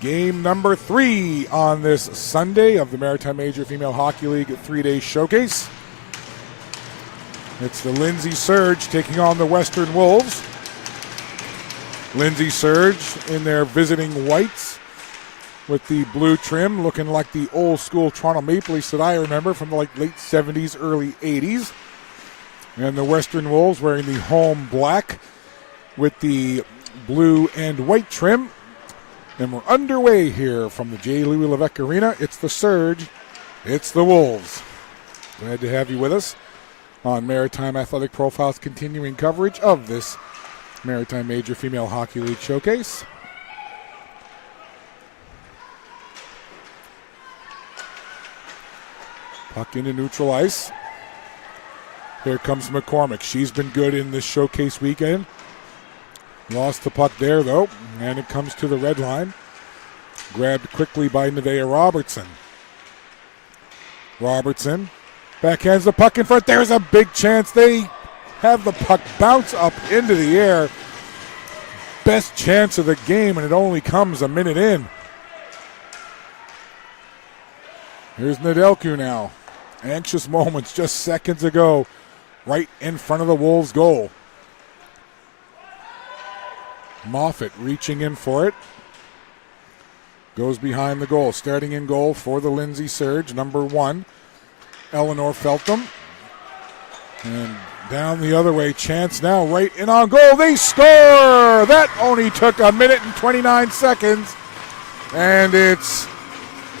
Game number 3 on this Sunday of the Maritime Major Female Hockey League 3-day showcase. It's the Lindsay Surge taking on the Western Wolves. Lindsay Surge in their visiting whites with the blue trim, looking like the old school Toronto Maple Leafs that I remember from the late 70s, early 80s. And the Western Wolves wearing the home black with the blue and white trim. And we're underway here from the J. Louis Levesque Arena. It's the Surge. It's the Wolves. Glad to have you with us on Maritime Athletic Profile's continuing coverage of this Maritime Major Female Hockey League Showcase. Puck into neutral ice. Here comes McCormick. She's been good in this showcase weekend. Lost the puck there, though, and it comes to the red line. Grabbed quickly by Nevaeh Robertson. Robertson backhands the puck in front. There's a big chance. They have the puck bounce up into the air. Best chance of the game, and it only comes a minute in. Here's Nedelku now. Anxious moments just seconds ago, right in front of the Wolves' goal. Moffett reaching in for it. Goes behind the goal. Starting in goal for the Lindsay Surge, number 1, Eleanor Feltham. And down the other way, chance now right in on goal. They score! That only took a minute and 29 seconds. And it's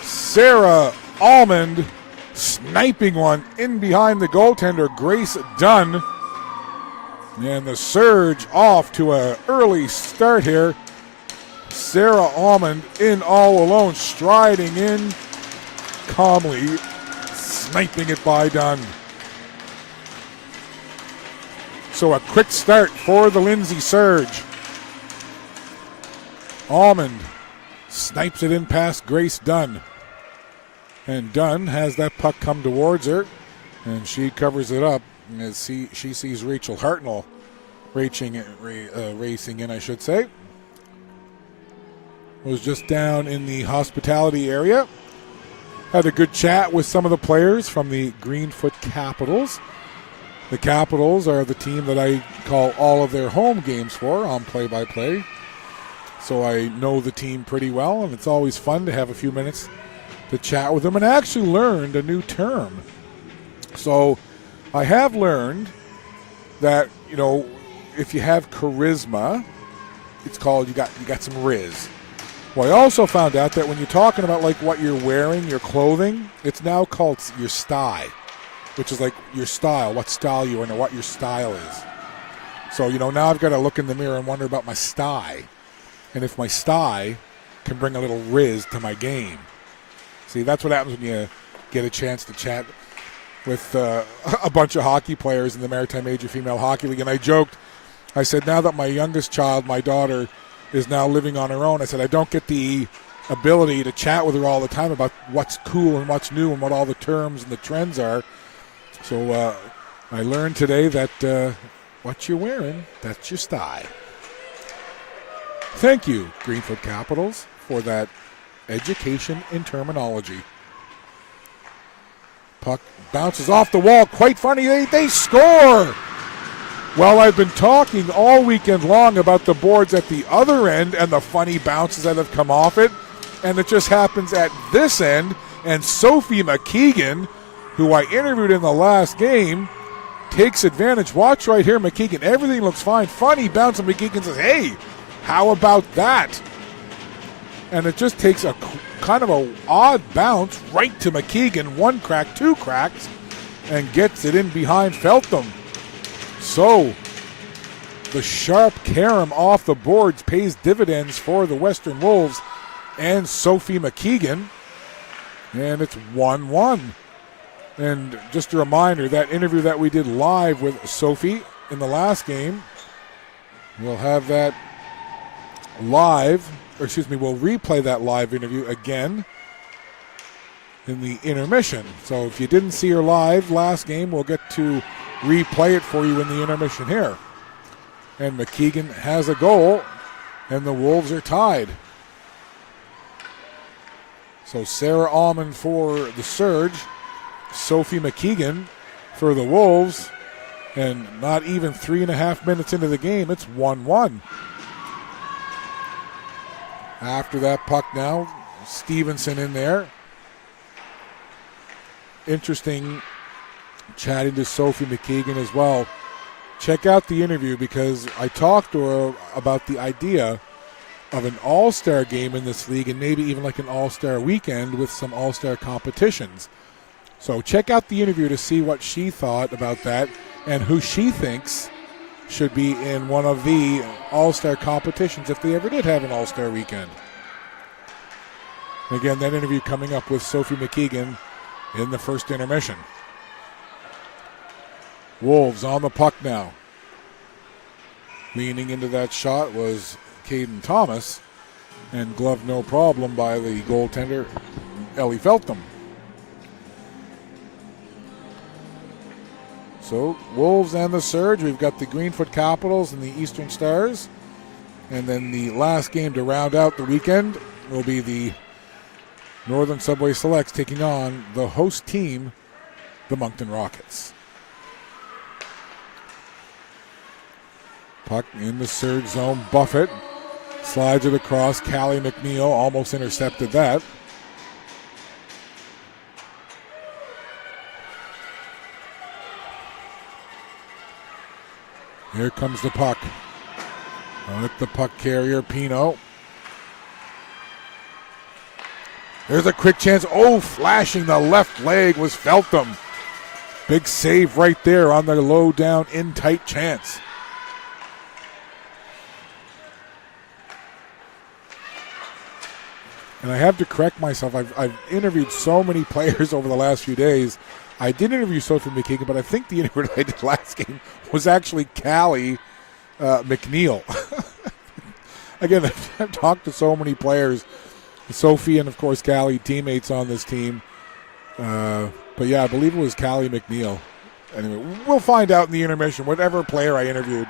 Sarah Almond sniping one in behind the goaltender, Grace Dunn. And the Surge off to an early start here. Sarah Almond in all alone, striding in calmly, sniping it by Dunn. So a quick start for the Lindsay Surge. Almond snipes it in past Grace Dunn. And Dunn has that puck come towards her, and she covers it up as she sees Rachel Hartnell racing in, I should say. Was just down in the hospitality area. Had a good chat with some of the players from the Greenfoot Capitals. The Capitals are the team that I call all of their home games for on play-by-play. So I know the team pretty well, and it's always fun to have a few minutes to chat with them. And I actually learned a new term. So I have learned that, if you have charisma, it's called you got some riz. Well, I also found out that when you're talking about like what you're wearing, your clothing, it's now called your style, which is like your style, what style you're in or what your style is. So, now I've got to look in the mirror and wonder about my style. And if my style can bring a little riz to my game. See, that's what happens when you get a chance to chat with a bunch of hockey players in the Maritime Major Female Hockey League. And I joked, I said, now that my youngest child, my daughter, is now living on her own, I said, I don't get the ability to chat with her all the time about what's cool and what's new and what all the terms and the trends are. So I learned today that what you're wearing, that's your style. Thank you, Greenfoot Capitals, for that education in terminology. Puck bounces off the wall. Quite funny, they score! Well, I've been talking all weekend long about the boards at the other end and the funny bounces that have come off it. And it just happens at this end. And Sophie McKeegan, who I interviewed in the last game, takes advantage. Watch right here, McKeegan. Everything looks fine. Funny bounce, and McKeegan says, hey, how about that? And it just takes a kind of an odd bounce right to McKeegan. 1 crack, 2 cracks, and gets it in behind Feltham. So the sharp carom off the boards pays dividends for the Western Wolves and Sophie McKeegan. And it's 1-1. And just a reminder, that interview that we did live with Sophie in the last game, we'll have that live, we'll replay that live interview again in the intermission. So if you didn't see her live last game, we'll get to replay it for you in the intermission here. And McKeegan has a goal, and the Wolves are tied. So Sarah Allman for the Surge, Sophie McKeegan for the Wolves, and not even 3.5 minutes into the game, it's 1-1. After that puck now, Stevenson in there. Interesting chatting to Sophie McKeegan as well. Check out the interview because I talked to her about the idea of an all-star game in this league and maybe even like an all-star weekend with some all-star competitions. So check out the interview to see what she thought about that and who she thinks should be in one of the all-star competitions if they ever did have an all-star weekend. And again, that interview coming up with Sophie McKeegan in the first intermission. Wolves on the puck now. Leaning into that shot was Caden Thomas, and glove no problem by the goaltender, Ellie Feltham. So, Wolves and the Surge. We've got the Greenfoot Capitals and the Eastern Stars. And then the last game to round out the weekend will be the Northern Subway Selects taking on the host team, the Moncton Rockets. Puck in the Surge zone. Buffett slides it across. Callie McNeil almost intercepted that. Here comes the puck. With the puck carrier, Pino. There's a quick chance. Oh, flashing the left leg was Feltham. Big save right there on the low down in tight chance. And I have to correct myself. I've interviewed so many players over the last few days. I did interview Sophie McKeegan, but I think the interview I did last game was actually Callie McNeil. Again, I've talked to so many players. Sophie and, of course, Callie, teammates on this team. But, yeah, I believe it was Callie McNeil. Anyway, we'll find out in the intermission, whatever player I interviewed.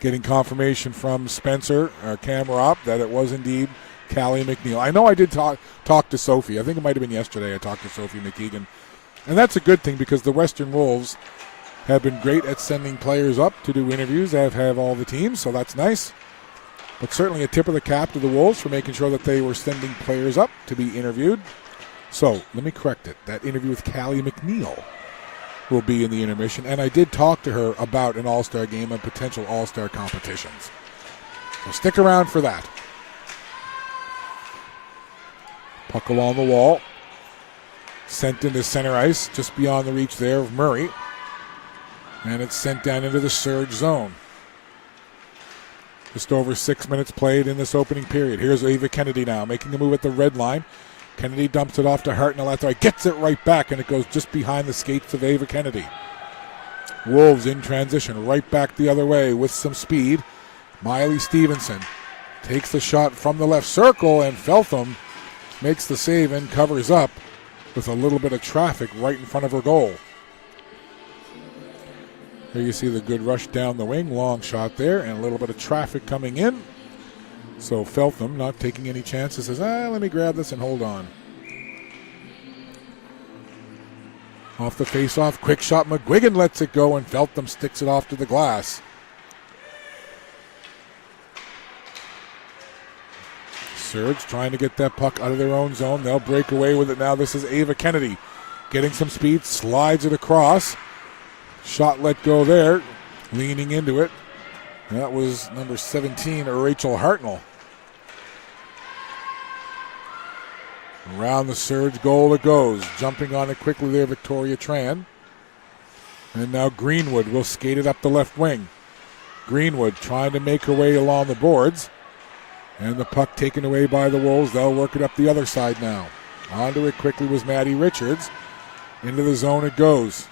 Getting confirmation from Spencer, our camera op, that it was indeed Callie McNeil. I know I did talk to Sophie. I think it might have been yesterday I talked to Sophie McKeegan. And that's a good thing because the Western Wolves have been great at sending players up to do interviews. They have all the teams, so that's nice. But certainly a tip of the cap to the Wolves for making sure that they were sending players up to be interviewed. So let me correct it. That interview with Callie McNeil will be in the intermission. And I did talk to her about an all-star game and potential all-star competitions. So stick around for that. Puck along the wall. Sent into center ice, just beyond the reach there of Murray. And it's sent down into the Surge zone. Just over 6 minutes played in this opening period. Here's Ava Kennedy now, making a move at the red line. Kennedy dumps it off to Hartnell left right, gets it right back, and it goes just behind the skates of Ava Kennedy. Wolves in transition, right back the other way with some speed. Miley Stevenson takes the shot from the left circle, and Feltham makes the save and covers up with a little bit of traffic right in front of her goal. Here you see the good rush down the wing, long shot there, and a little bit of traffic coming in. So Feltham, not taking any chances, says, let me grab this and hold on. Off the face-off, quick shot, McGuigan lets it go, and Feltham sticks it off to the glass. Surge trying to get that puck out of their own zone. They'll break away with it now. This is Ava Kennedy getting some speed, slides it across. Shot let go there, leaning into it. That was number 17, Rachel Hartnell. Around the Surge goal it goes. Jumping on it quickly there, Victoria Tran. And now Greenwood will skate it up the left wing. Greenwood trying to make her way along the boards. And the puck taken away by the Wolves. They'll work it up the other side now. Onto it quickly was Maddie Richards. Into the zone it goes.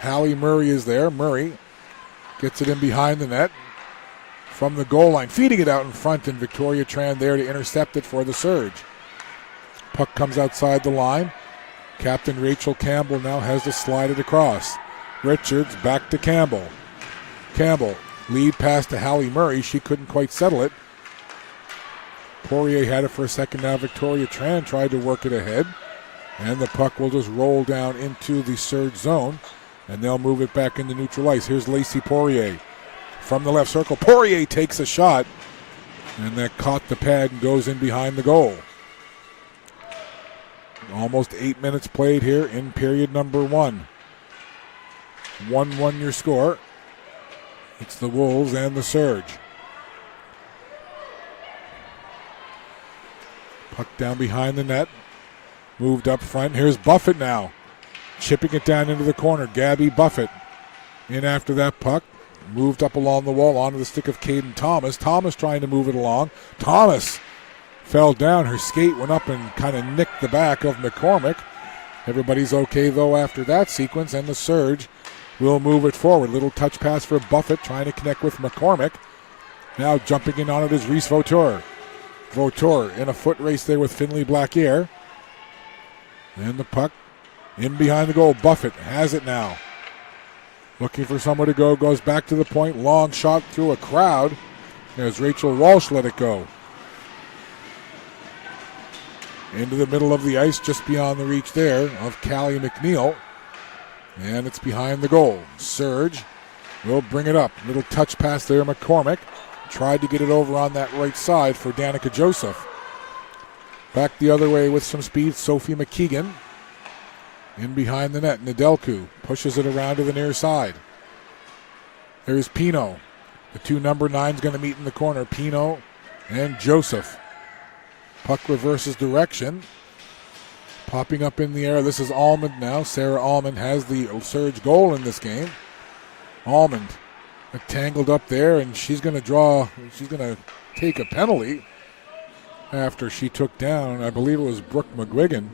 Hallie Murray is there. Murray gets it in behind the net from the goal line. Feeding it out in front, and Victoria Tran there to intercept it for the Surge. Puck comes outside the line. Captain Rachel Campbell now has to slide it across. Richards back to Campbell. Campbell, lead pass to Hallie Murray. She couldn't quite settle it. Poirier had it for a second now. Victoria Tran tried to work it ahead. And the puck will just roll down into the surge zone. And they'll move it back into neutral ice. Here's Lacey Poirier from the left circle. Poirier takes a shot. And that caught the pad and goes in behind the goal. Almost 8 minutes played here in period number 1. 1-1 your score. It's the Wolves and the Surge. Puck down behind the net. Moved up front. Here's Buffett now. Chipping it down into the corner. Gabby Buffett in after that puck. Moved up along the wall onto the stick of Caden Thomas. Thomas trying to move it along. Thomas fell down. Her skate went up and kind of nicked the back of McCormick. Everybody's okay, though, after that sequence, and the Surge will move it forward. Little touch pass for Buffett, trying to connect with McCormick. Now jumping in on it is Reese Vautour. Vautour in a foot race there with Finley Blaquier. And the puck in behind the goal. Buffett has it now. Looking for somewhere to go, goes back to the point. Long shot through a crowd. There's Rachel Walsh, let it go. Into the middle of the ice, just beyond the reach there of Callie McNeil. And it's behind the goal. Surge will bring it up. Little touch pass there, McCormick. Tried to get it over on that right side for Danica Joseph. Back the other way with some speed, Sophie McKeegan. In behind the net, Nedelku pushes it around to the near side. There's Pino. The two number 9s going to meet in the corner. Pino and Joseph. Puck reverses direction. Popping up in the air. This is Almond now. Sarah Almond has the Surge goal in this game. Almond tangled up there, and she's going to take a penalty after she took down, I believe it was Brooke McGuigan.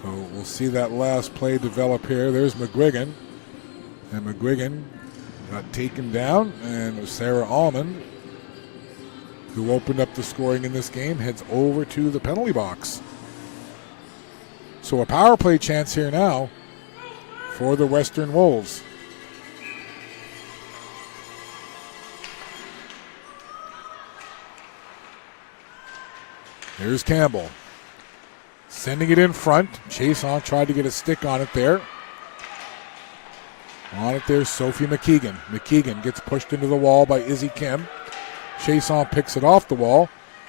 So we'll see that last play develop here. There's McGuigan. And McGuigan got taken down. And Sarah Almond, who opened up the scoring in this game, heads over to the penalty box. So a power play chance here now for the Western Wolves. Here's Campbell. Sending it in front. Chason tried to get a stick on it there. On it there's Sophie McKeegan. McKeegan gets pushed into the wall by Izzy Kim. Chason picks it off the wall.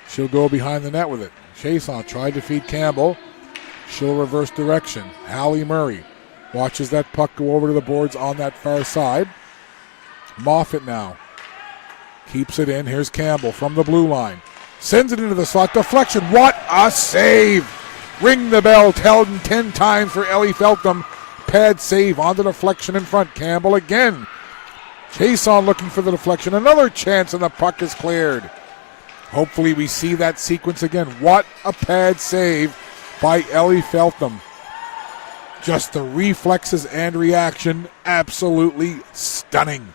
She'll go behind the net with it. Chason tried to feed Campbell. She'll reverse direction. Hallie Murray watches that puck go over to the boards on that far side. Moffitt now keeps it in. Here's Campbell from the blue line. Sends it into the slot. Deflection. What a save! Ring the bell. Tell them 10 times for Ellie Feltham. Pad save on the deflection in front. Campbell again. Chason looking for the deflection. Another chance, and the puck is cleared. Hopefully we see that sequence again. What a pad save by Ellie Feltham. Just the reflexes and reaction, absolutely stunning.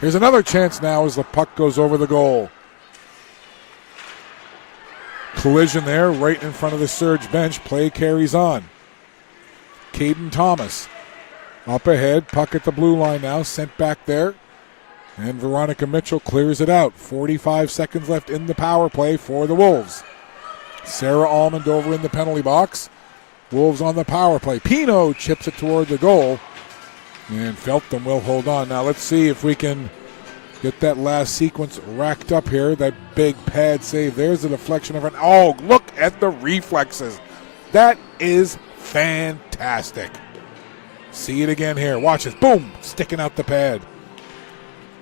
Here's another chance now as the puck goes over the goal. Collision there right in front of the Surge bench. Play carries on. Caden Thomas up ahead. Puck at the blue line now. Sent back there. And Veronica Mitchell clears it out. 45 seconds left in the power play for the Wolves. Sarah Almond over in the penalty box. Wolves on the power play. Pino chips it toward the goal. And Feltham will hold on. Now let's see if we can get that last sequence racked up here. That big pad save. There's the deflection of an. Oh, look at the reflexes. That is fantastic. See it again here. Watch it. Boom. Sticking out the pad.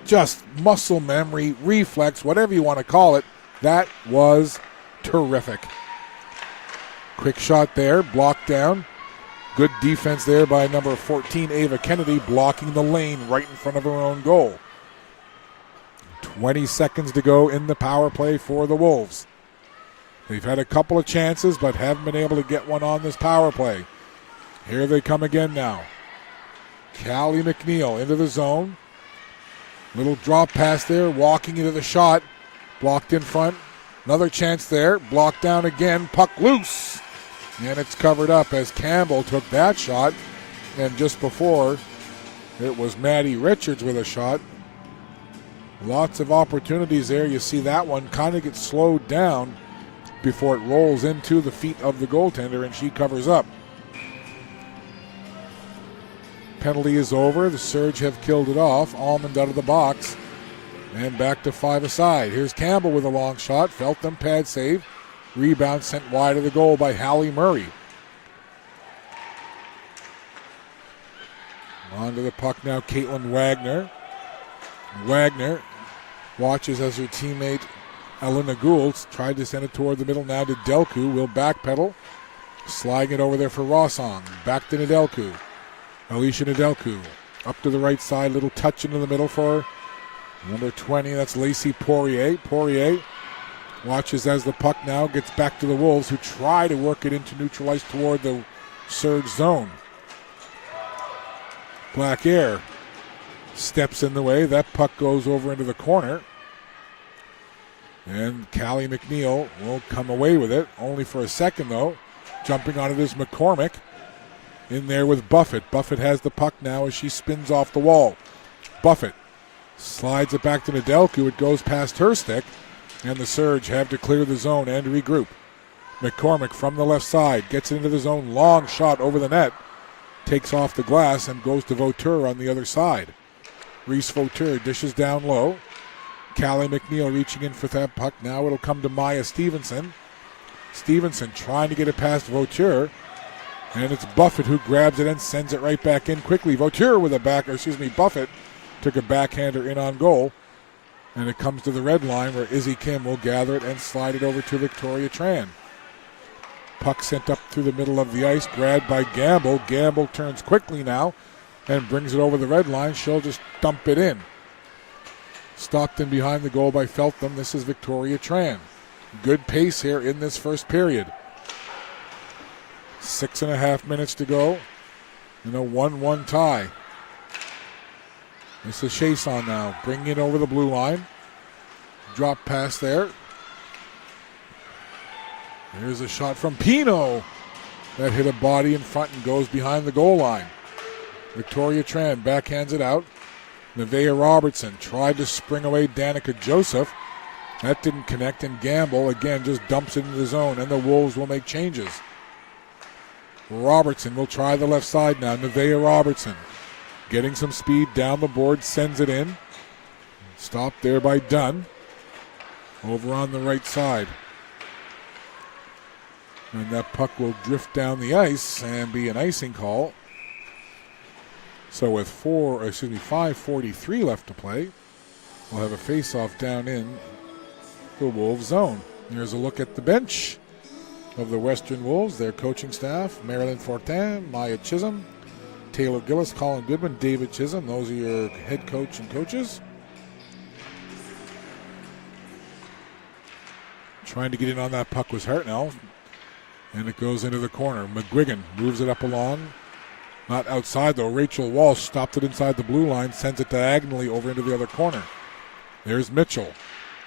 Just muscle memory, reflex, whatever you want to call it. That was terrific. Quick shot there. Blocked down. Good defense there by number 14, Ava Kennedy, blocking the lane right in front of her own goal. 20 seconds to go in the power play for the Wolves. They've had a couple of chances, but haven't been able to get one on this power play. Here they come again now. Callie McNeil into the zone. Little drop pass there, walking into the shot. Blocked in front. Another chance there. Blocked down again. Puck loose. And it's covered up as Campbell took that shot. And just before, it was Maddie Richards with a shot. Lots of opportunities there. You see that one kind of gets slowed down before it rolls into the feet of the goaltender, and she covers up. Penalty is over. The Surge have killed it off. Almond out of the box. And back to 5 aside. Here's Campbell with a long shot. Feltham pad save. Rebound sent wide of the goal by Hallie Murray. On to the puck now, Caitlin Wagner. Wagner watches as her teammate Elena Gould tried to send it toward the middle now to Delcu. Will backpedal. Sliding it over there for Rossong. Back to Nedelcu. Alicia Nedelcu. Up to the right side. Little touch into the middle for number 20. That's Lacey Poirier. Poirier watches as the puck now gets back to the Wolves, who try to work it into neutral ice toward the Surge zone. Black Air steps in the way. That puck goes over into the corner. And Callie McNeil will come away with it. Only for a second, though. Jumping on it is McCormick. In there with Buffett. Buffett has the puck now as she spins off the wall. Buffett slides it back to Nedelcu. It goes past her stick. And the Surge have to clear the zone and regroup. McCormick from the left side gets it into the zone. Long shot over the net. Takes off the glass and goes to Vauteur on the other side. Reese Vauteur dishes down low. Callie McNeil reaching in for that puck. Now it'll come to Maya Stevenson. Stevenson trying to get it past Vauteur. And it's Buffett who grabs it and sends it right back in quickly. Vauteur with a Buffett took a backhander in on goal. And it comes to the red line where Izzy Kim will gather it and slide it over to Victoria Tran. Puck sent up through the middle of the ice, grabbed by Gamble. Gamble turns quickly now and brings it over the red line. She'll just dump it in. Stopped in behind the goal by Feltham. This is Victoria Tran. Good pace here in this first period. 6.5 minutes to go in a 1-1 tie. This is Chason now, bringing it over the blue line. Drop pass there. Here's a shot from Pino. That hit a body in front and goes behind the goal line. Victoria Tran backhands it out. Nevaeh Robertson tried to spring away Danica Joseph. That didn't connect, and Gamble again just dumps it into the zone, and the Wolves will make changes. Robertson will try the left side now. Nevaeh Robertson getting some speed down the board, sends it in. Stopped there by Dunn. Over on the right side. And that puck will drift down the ice and be an icing call. So with 5:43 left to play, we'll have a face-off down in the Wolves zone. Here's a look at the bench of the Western Wolves, their coaching staff. Marilyn Fortin, Maya Chisholm, Taylor Gillis, Colin Goodman, David Chisholm. Those are your head coach and coaches. Trying to get in on that puck was Hartnell. And it goes into the corner. McGuigan moves it up along. Not outside, though. Rachel Walsh stopped it inside the blue line, sends it diagonally over into the other corner. There's Mitchell,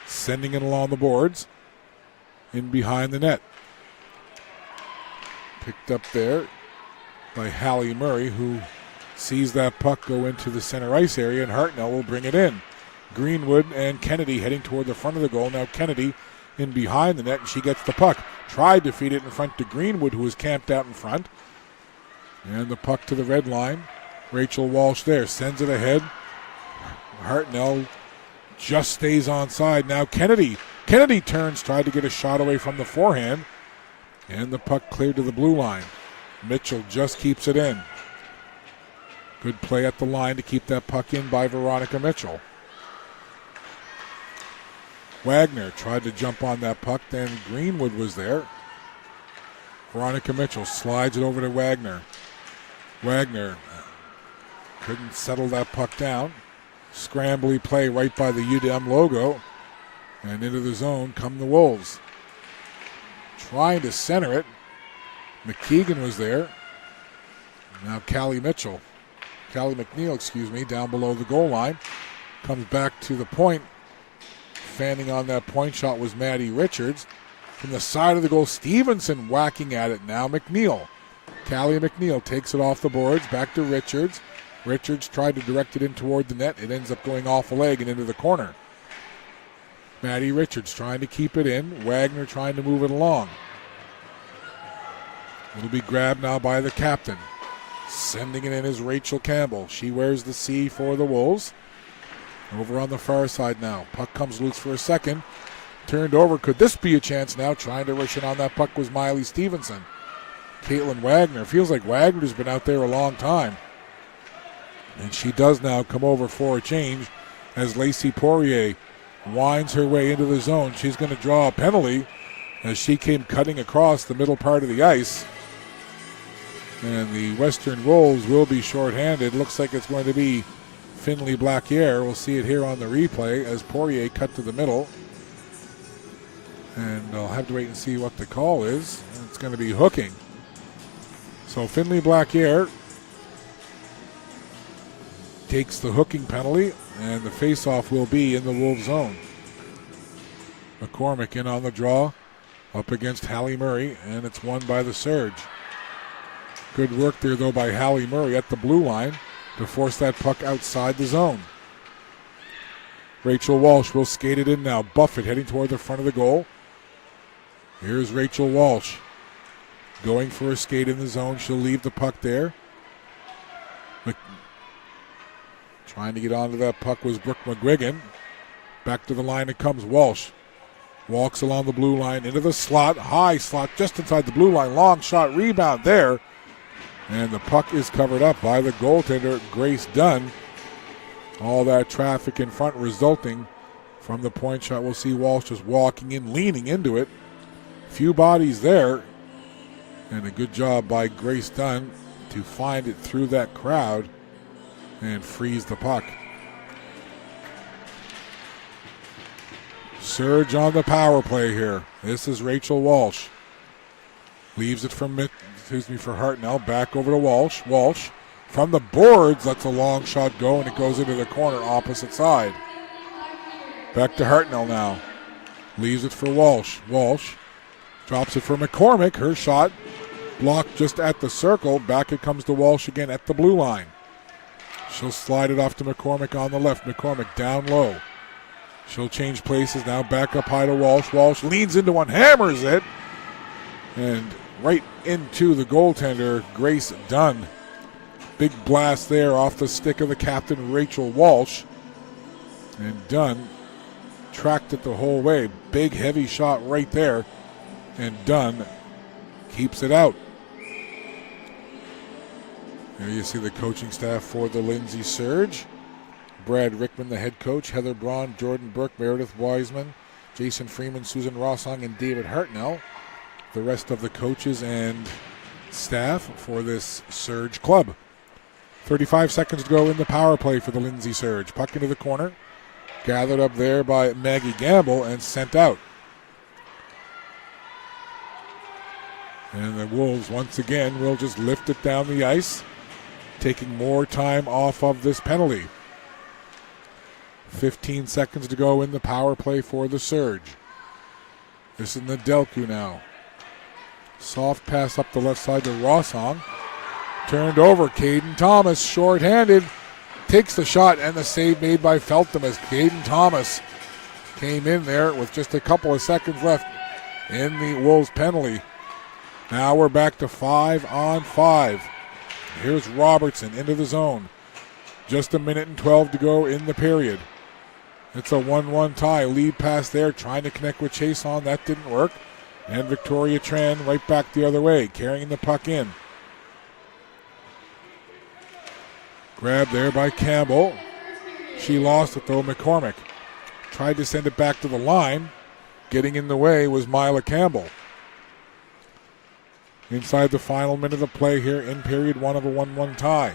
sending it along the boards. In behind the net. Picked up there by Hallie Murray, who sees that puck go into the center ice area, and Hartnell will bring it in. Greenwood and Kennedy heading toward the front of the goal. Now Kennedy in behind the net, and she gets the puck. Tried to feed it in front to Greenwood, who was camped out in front. And the puck to the red line. Rachel Walsh there, sends it ahead. Hartnell just stays onside. Now Kennedy turns, tried to get a shot away from the forehand. And the puck cleared to the blue line. Mitchell just keeps it in. Good play at the line to keep that puck in by Veronica Mitchell. Wagner tried to jump on that puck, then Greenwood was there. Veronica Mitchell slides it over to Wagner. Wagner couldn't settle that puck down. Scrambly play right by the UDM logo. And into the zone come the Wolves. Trying to center it. McKeegan was there. Now Callie McNeil, down below the goal line. Comes back to the point. Fanning on that point shot was Maddie Richards. From the side of the goal, Stevenson whacking at it now. McNeil. Callie McNeil takes it off the boards. Back to Richards. Richards tried to direct it in toward the net. It ends up going off a leg and into the corner. Maddie Richards trying to keep it in. Wagner trying to move it along. It'll be grabbed now by the captain. Sending it in is Rachel Campbell. She wears the C for the Wolves. Over on the far side now. Puck comes loose for a second. Turned over. Could this be a chance now? Trying to rush in on that puck was Miley Stevenson. Caitlin Wagner. Feels like Wagner's been out there a long time. And she does now come over for a change as Lacey Poirier winds her way into the zone. She's going to draw a penalty as she came cutting across the middle part of the ice. And the Western Wolves will be shorthanded. Looks like it's going to be Finley Blacquier. We'll see it here on the replay as Poirier cut to the middle. And I'll have to wait and see what the call is. It's going to be hooking. So Finley Blacquier takes the hooking penalty, and the faceoff will be in the Wolves zone. McCormick in on the draw, up against Hallie Murray, and it's won by the Surge. Good work there, though, by Hallie Murray at the blue line to force that puck outside the zone. Rachel Walsh will skate it in now. Buffett heading toward the front of the goal. Here's Rachel Walsh going for a skate in the zone. She'll leave the puck there. Trying to get onto that puck was Brooke McGuigan. Back to the line it comes Walsh. Walks along the blue line into the slot. High slot just inside the blue line. Long shot rebound there. And the puck is covered up by the goaltender, Grace Dunn. All that traffic in front resulting from the point shot. We'll see Walsh just walking in, leaning into it. Few bodies there. And a good job by Grace Dunn to find it through that crowd and freeze the puck. Surge on the power play here. This is Rachel Walsh. Leaves it for Hartnell. Back over to Walsh. Walsh from the boards lets a long shot go, and it goes into the corner opposite side. Back to Hartnell now. Leaves it for Walsh. Walsh drops it for McCormick. Her shot blocked just at the circle. Back it comes to Walsh again at the blue line. She'll slide it off to McCormick on the left. McCormick down low. She'll change places now. Back up high to Walsh. Walsh leans into one, hammers it. And right into the goaltender, Grace Dunn. Big blast there off the stick of the captain, Rachel Walsh. And Dunn tracked it the whole way. Big, heavy shot right there. And Dunn keeps it out. There you see the coaching staff for the Lindsay Surge. Brad Rickman, the head coach, Heather Braun, Jordan Burke, Meredith Wiseman, Jason Freeman, Susan Rossong, and David Hartnell. The rest of the coaches and staff for this Surge club. 35 seconds to go in the power play for the Lindsay Surge. Puck into the corner. Gathered up there by Maggie Gamble and sent out. And the Wolves once again will just lift it down the ice, taking more time off of this penalty. 15 seconds to go in the power play for the Surge. This is Nedelku now. Soft pass up the left side to Rossong. Turned over. Caden Thomas, short-handed, takes the shot, and the save made by Feltham as Caden Thomas came in there with just a couple of seconds left in the Wolves penalty. Now we're back to 5-on-5. Here's Robertson into the zone. Just a minute and 12 to go in the period. It's a 1-1 tie. Lead pass there, trying to connect with Chason. That didn't work. And Victoria Tran right back the other way, carrying the puck in. Grabbed there by Campbell. She lost it though. McCormick tried to send it back to the line. Getting in the way was Mila Campbell. Inside the final minute of play here in period one of a 1-1 tie.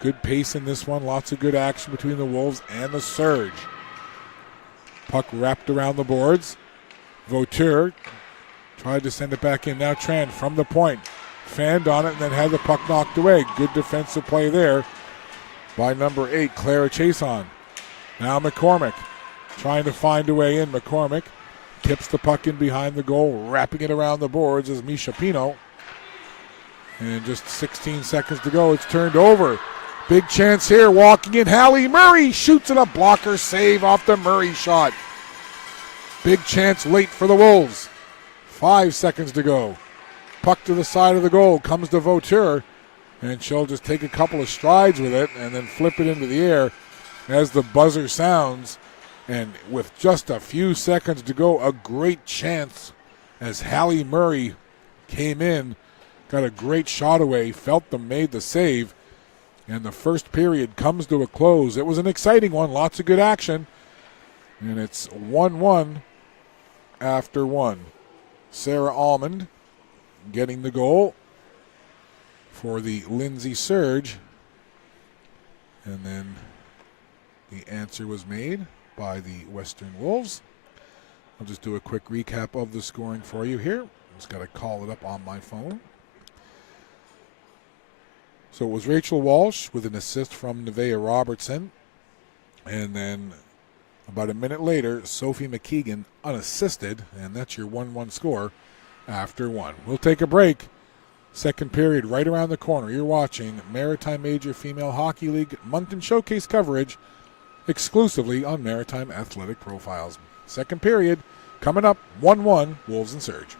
Good pace in this one. Lots of good action between the Wolves and the Surge. Puck wrapped around the boards. Vauteur tried to send it back in. Now Tran from the point. Fanned on it and then had the puck knocked away. Good defensive play there by number 8, Clara Chason. Now McCormick trying to find a way in. McCormick tips the puck in behind the goal, wrapping it around the boards as Misha Pino. And just 16 seconds to go. It's turned over. Big chance here. Walking in. Hallie Murray shoots it up. Blocker save off the Murray shot. Big chance late for the Wolves. 5 seconds to go. Puck to the side of the goal. Comes to Vauteur. And she'll just take a couple of strides with it and then flip it into the air as the buzzer sounds. And with just a few seconds to go, a great chance as Hallie Murray came in, got a great shot away, felt them, made the save. And the first period comes to a close. It was an exciting one, lots of good action. And it's 1-1 after 1. Sarah Almond getting the goal for the Lindsay Surge. And then the answer was made by the Western Wolves. I'll just do a quick recap of the scoring for you here. Just got to call it up on my phone. So it was Rachel Walsh with an assist from Nevaeh Robertson. And then about a minute later, Sophie McKeegan unassisted. And that's your 1-1 score after 1. We'll take a break. Second period right around the corner. You're watching Maritime Major Female Hockey League Moncton Showcase coverage exclusively on Maritime Athletic Profiles. Second period coming up, 1-1, Wolves and Surge.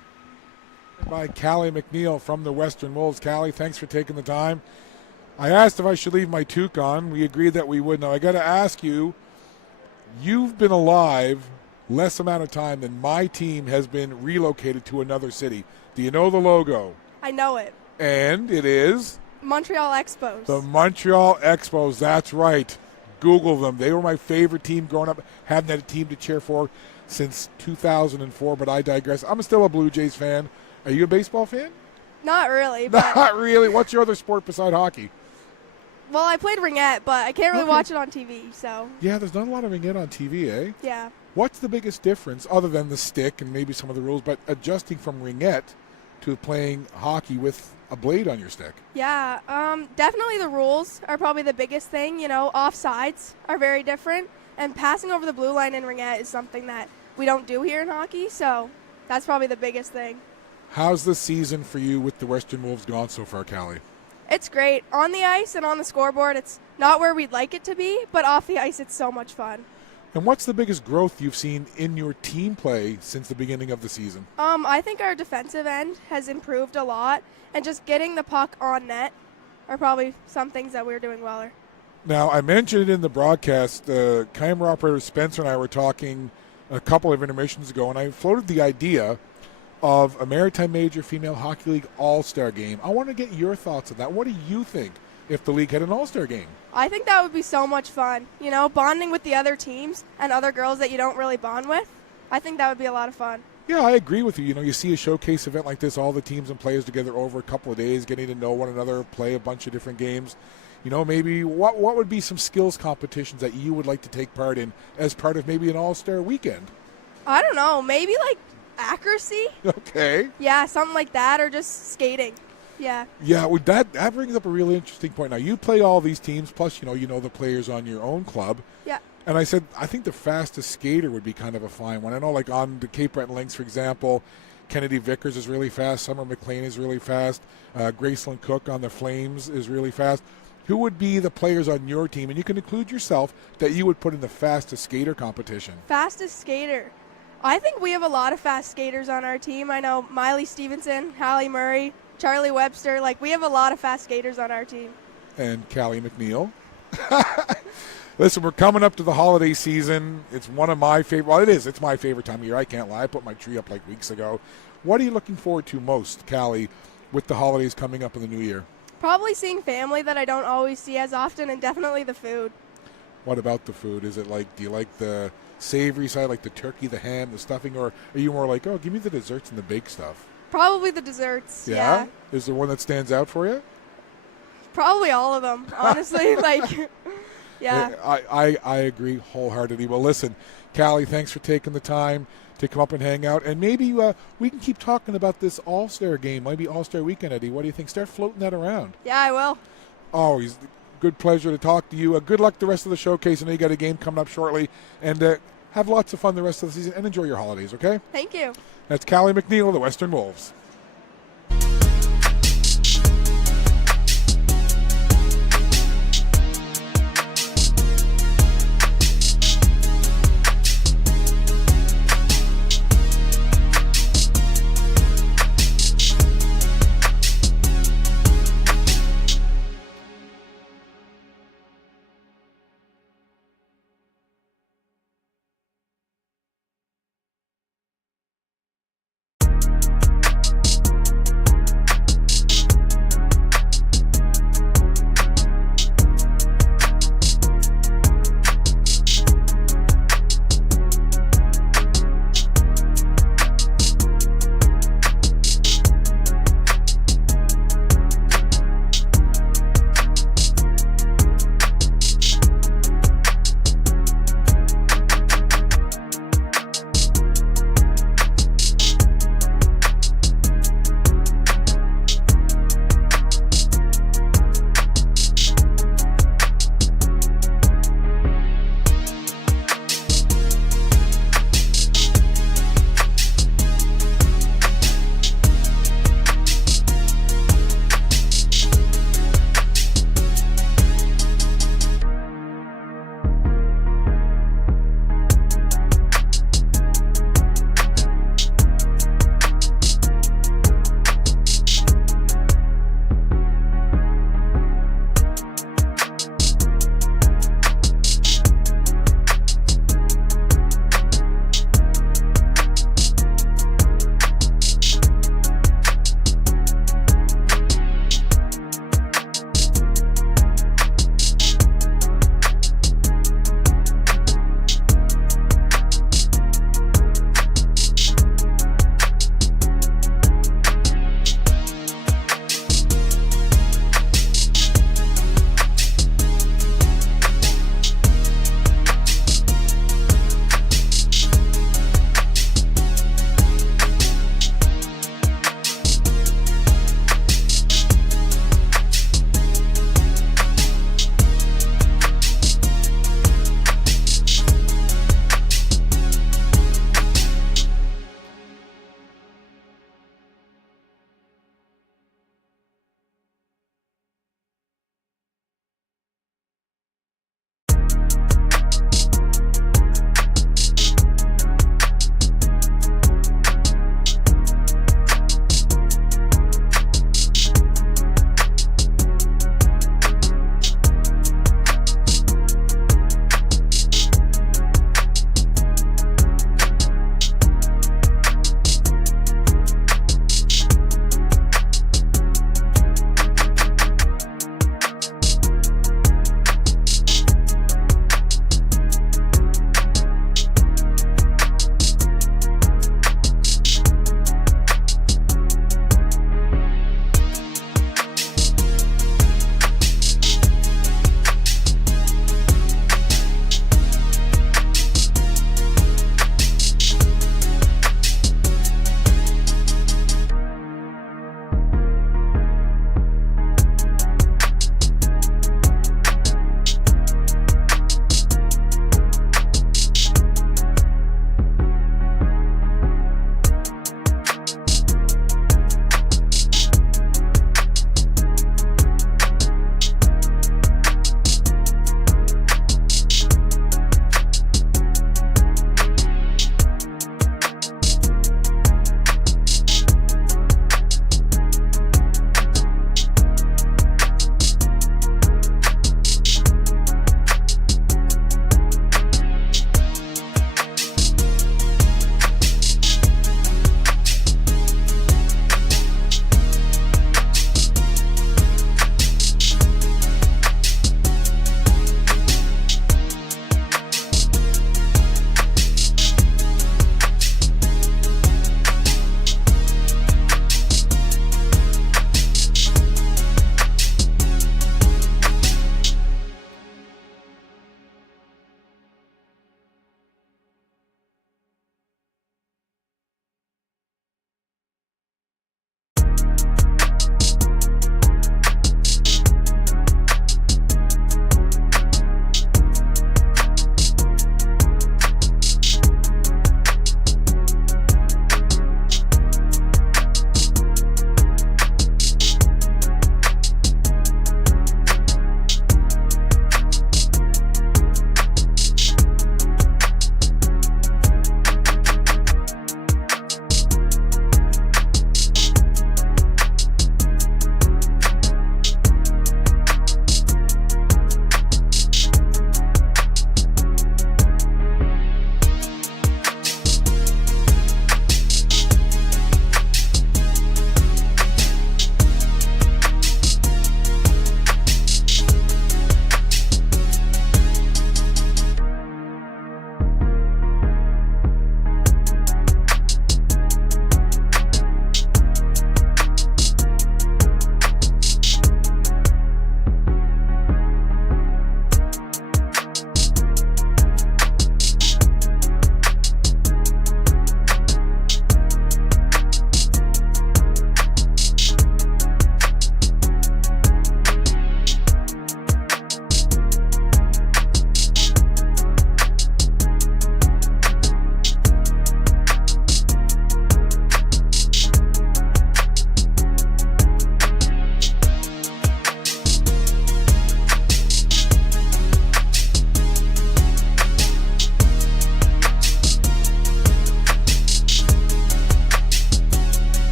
By Callie McNeil from the Western Wolves. Callie, thanks for taking the time. I asked if I should leave my toque on. We agreed that we would. Now, I got to ask you, you've been alive less amount of time than my team has been relocated to another city. Do you know the logo? I know it. And it is? Montreal Expos. The Montreal Expos, that's right. Google them. They were my favorite team growing up. Haven't had a team to cheer for since 2004, but I digress. I'm still a Blue Jays fan. Are you a baseball fan? Not really. But Not really. What's your other sport beside hockey? well, I played ringette, but I can't really watch it on TV, so. Yeah, there's not a lot of ringette on TV, eh? Yeah. What's the biggest difference, other than the stick and maybe some of the rules, but adjusting from ringette to playing hockey with a blade on your stick? Yeah, definitely the rules are probably the biggest thing. You know, offsides are very different, and passing over the blue line in ringette is something that we don't do here in hockey, so that's probably the biggest thing. How's the season for you with the Western Wolves gone so far, Callie? It's great. On the ice and on the scoreboard, it's not where we'd like it to be, but off the ice, it's so much fun. And what's the biggest growth you've seen in your team play since the beginning of the season? I think our defensive end has improved a lot, and just getting the puck on net are probably some things that we're doing well. Now, I mentioned it in the broadcast. Camera operator Spencer and I were talking a couple of intermissions ago, and I floated the idea of a Maritime Major Female Hockey League All-Star game. I want to get your thoughts on that. What do you think if the league had an All-Star game? I think that would be so much fun. You know, bonding with the other teams and other girls that you don't really bond with. I think that would be a lot of fun. Yeah, I agree with you. You know, you see a showcase event like this, all the teams and players together over a couple of days, getting to know one another, play a bunch of different games. You know, maybe what would be some skills competitions that you would like to take part in as part of maybe an All-Star weekend? I don't know. Maybe like accuracy? Okay. Yeah, something like that, or just skating. Yeah. Yeah, well, that brings up a really interesting point. Now, you play all these teams, plus, you know the players on your own club. Yeah. And I said, I think the fastest skater would be kind of a fine one. I know, like, on the Cape Breton Lynx, for example, Kennedy Vickers is really fast. Summer McLean is really fast. Graceland Cook on the Flames is really fast. Who would be the players on your team, and you can include yourself, that you would put in the fastest skater competition? Fastest skater. I think we have a lot of fast skaters on our team. I know Miley Stevenson, Hallie Murray, Charlie Webster. Like, we have a lot of fast skaters on our team. And Callie McNeil. Listen, we're coming up to the holiday season. It's one of my favorite. Well, it is. It's my favorite time of year. I can't lie. I put my tree up like weeks ago. What are you looking forward to most, Callie, with the holidays coming up in the new year? Probably seeing family that I don't always see as often, and definitely the food. What about the food? Is it like, do you like the savory side, like the turkey, the ham, the stuffing, or are you more like, oh, give me the desserts and the baked stuff? Probably the desserts. Yeah. Is there one that stands out for you? Probably all of them, honestly. Like, yeah. I agree wholeheartedly. Well, listen, Callie, thanks for taking the time to come up and hang out. And maybe we can keep talking about this All-Star game, maybe All-Star weekend, Eddie. What do you think? Start floating that around. Yeah, I will. Always good pleasure to talk to you. Good luck the rest of the showcase. I know you got a game coming up shortly. And have lots of fun the rest of the season and enjoy your holidays, okay? Thank you. That's Callie McNeil of the Western Wolves.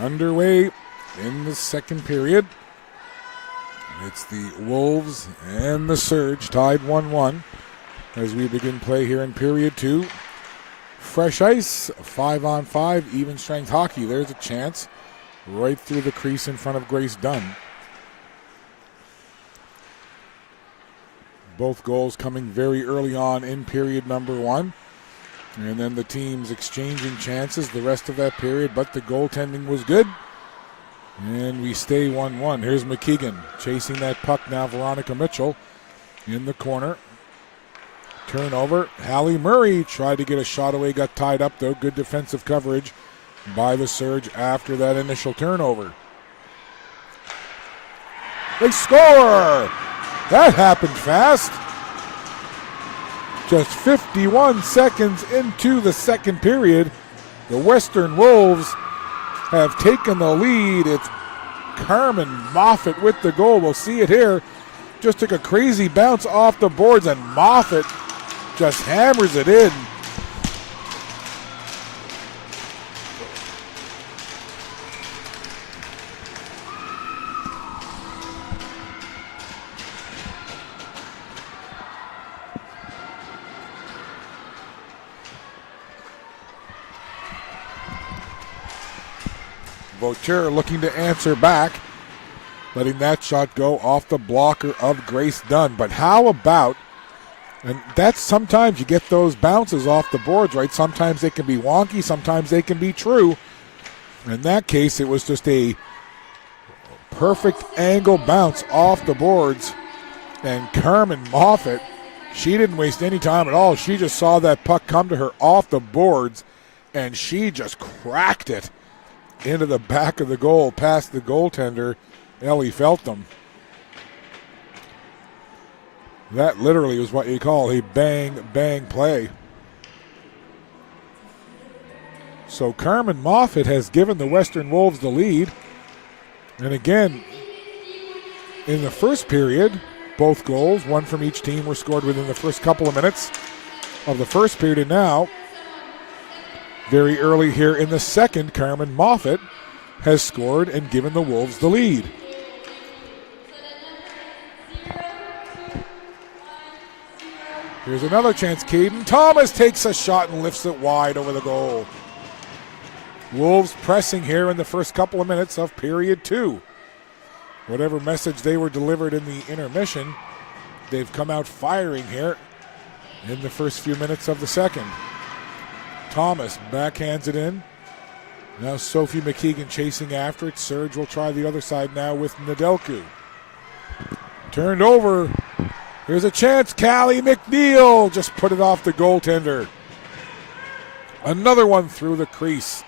underway in the second period. It's the Wolves and the Surge tied 1-1 as we begin play here in period 2. Fresh ice, 5-on-5, even strength hockey. There's a chance right through the crease in front of Grace Dunn. Both goals coming very early on in period number 1. And then the teams exchanging chances the rest of that period, but the goaltending was good. And we stay 1-1. Here's McKeegan chasing that puck now. Veronica Mitchell in the corner. Turnover. Hallie Murray tried to get a shot away, got tied up though. Good defensive coverage by the Surge after that initial turnover. They score! That happened fast. Just 51 seconds into the second period, the Western Wolves have taken the lead. It's Carmen Moffat with the goal. We'll see it here. Just took a crazy bounce off the boards, and Moffat just hammers it in. Vautier looking to answer back, letting that shot go off the blocker of Grace Dunn. But how about, and that's sometimes you get those bounces off the boards, right? Sometimes they can be wonky, sometimes they can be true. In that case, it was just a perfect angle bounce off the boards. And Carmen Moffat, she didn't waste any time at all. She just saw that puck come to her off the boards, and she just cracked it into the back of the goal, past the goaltender, Ellie Feltham. That literally was what you call a bang play. So Carmen Moffat has given the Western Wolves the lead. And again, in the first period, both goals, one from each team, were scored within the first couple of minutes of the first period. And now, very early here in the second, Carmen Moffat has scored and given the Wolves the lead. Here's another chance. Caden Thomas takes a shot and lifts it wide over the goal. Wolves pressing here in the first couple of minutes of period 2. Whatever message they were delivered in the intermission, they've come out firing here in the first few minutes of the second. Thomas backhands it in. Now Sophie McKeegan chasing after it. Surge will try the other side now with Nedelku. Turned over. Here's a chance. Callie McNeil just put it off the goaltender. Another one through the crease.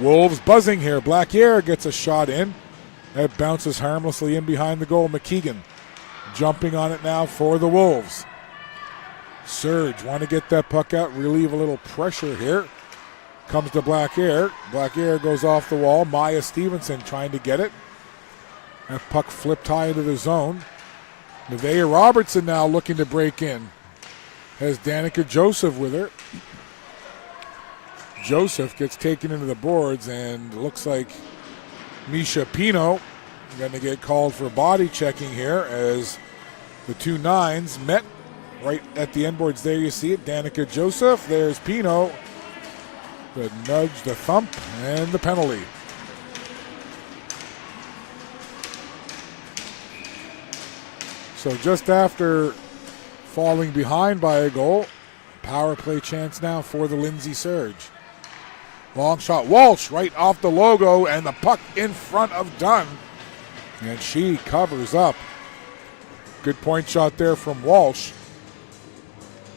Wolves buzzing here. Blaquier gets a shot in. That bounces harmlessly in behind the goal. McKeegan jumping on it now for the Wolves. Surge want to get that puck out, relieve a little pressure here. Comes to Blaquier. Blaquier goes off the wall. Maya Stevenson trying to get it. That puck flipped high into the zone. Nevaeh Robertson now looking to break in. Has Danica Joseph with her. Joseph gets taken into the boards, and looks like Misha Pino going to get called for body checking here as the two nines met right at the end boards. There you see it. Danica Joseph. There's Pino. The nudge, the thump, and the penalty. So just after falling behind by a goal, power play chance now for the Lindsay Surge. Long shot. Walsh right off the logo, and the puck in front of Dunn. And she covers up. Good point shot there from Walsh.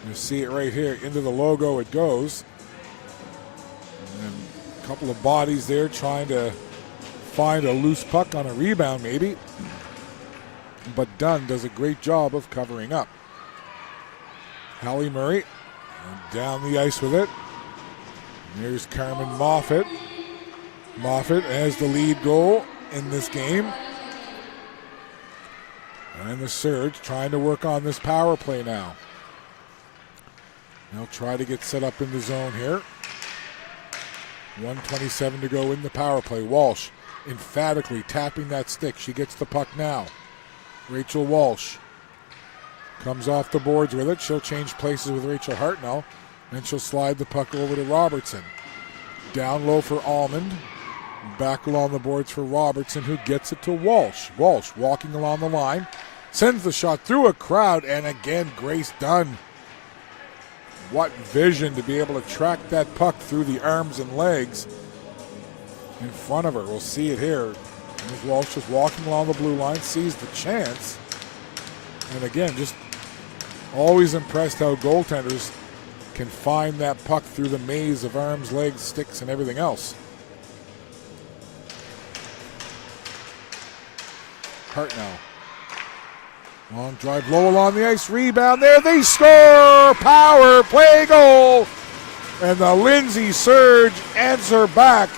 You see it right here. Into the logo it goes. And a couple of bodies there trying to find a loose puck on a rebound maybe. But Dunn does a great job of covering up. Hallie Murray down the ice with it. There's Carmen Moffat. Moffat has the lead goal in this game. And the Surge trying to work on this power play now. They'll try to get set up in the zone here. 1:27 to go in the power play. Walsh emphatically tapping that stick. She gets the puck now. Rachel Walsh comes off the boards with it. She'll change places with Rachel Hartnell, and she'll slide the puck over to Robertson. Down low for Almond. Back along the boards for Robertson, who gets it to Walsh. Walsh walking along the line. Sends the shot through a crowd, and again, Grace Dunn. What vision to be able to track that puck through the arms and legs in front of her. We'll see it here. As Walsh just walking along the blue line, sees the chance. And again, just always impressed how goaltenders can find that puck through the maze of arms, legs, sticks, and everything else. Hartnell. Long drive low along the ice. Rebound there. They score! Power play goal! And the Lindsay Surge answer back.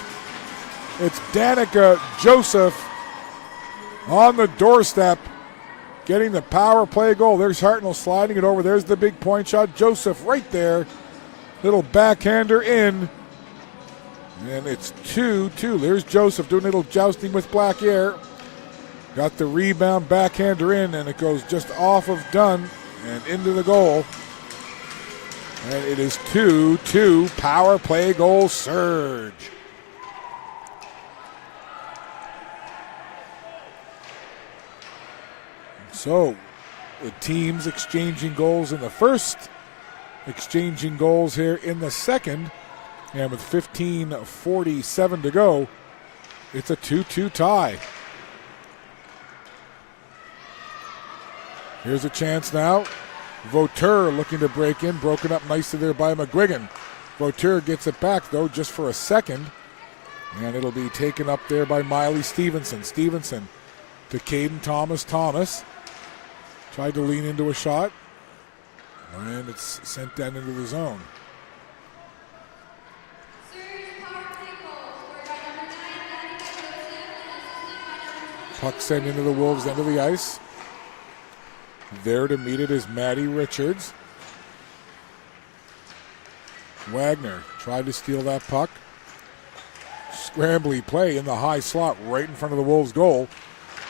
It's Danica Joseph on the doorstep getting the power play goal. There's Hartnell sliding it over. There's the big point shot. Joseph right there. Little backhander in. And it's 2-2. There's Joseph doing a little jousting with Black-Air. Got the rebound, backhander in, and it goes just off of Dunn and into the goal. And it is 2-2, power play goal Surge. So the teams exchanging goals in the first, exchanging goals here in the second, and with 15:47 to go, it's a 2-2 tie. Here's a chance now. Vauteur looking to break in. Broken up nicely there by McGuigan. Vauteur gets it back, though, just for a second. And it'll be taken up there by Miley Stevenson. Stevenson to Caden Thomas. Thomas tried to lean into a shot. And it's sent down into the zone. Puck sent into the Wolves' end of the ice. There to meet it is Maddie Richards. Wagner tried to steal that puck. Scrambly play in the high slot right in front of the Wolves' goal.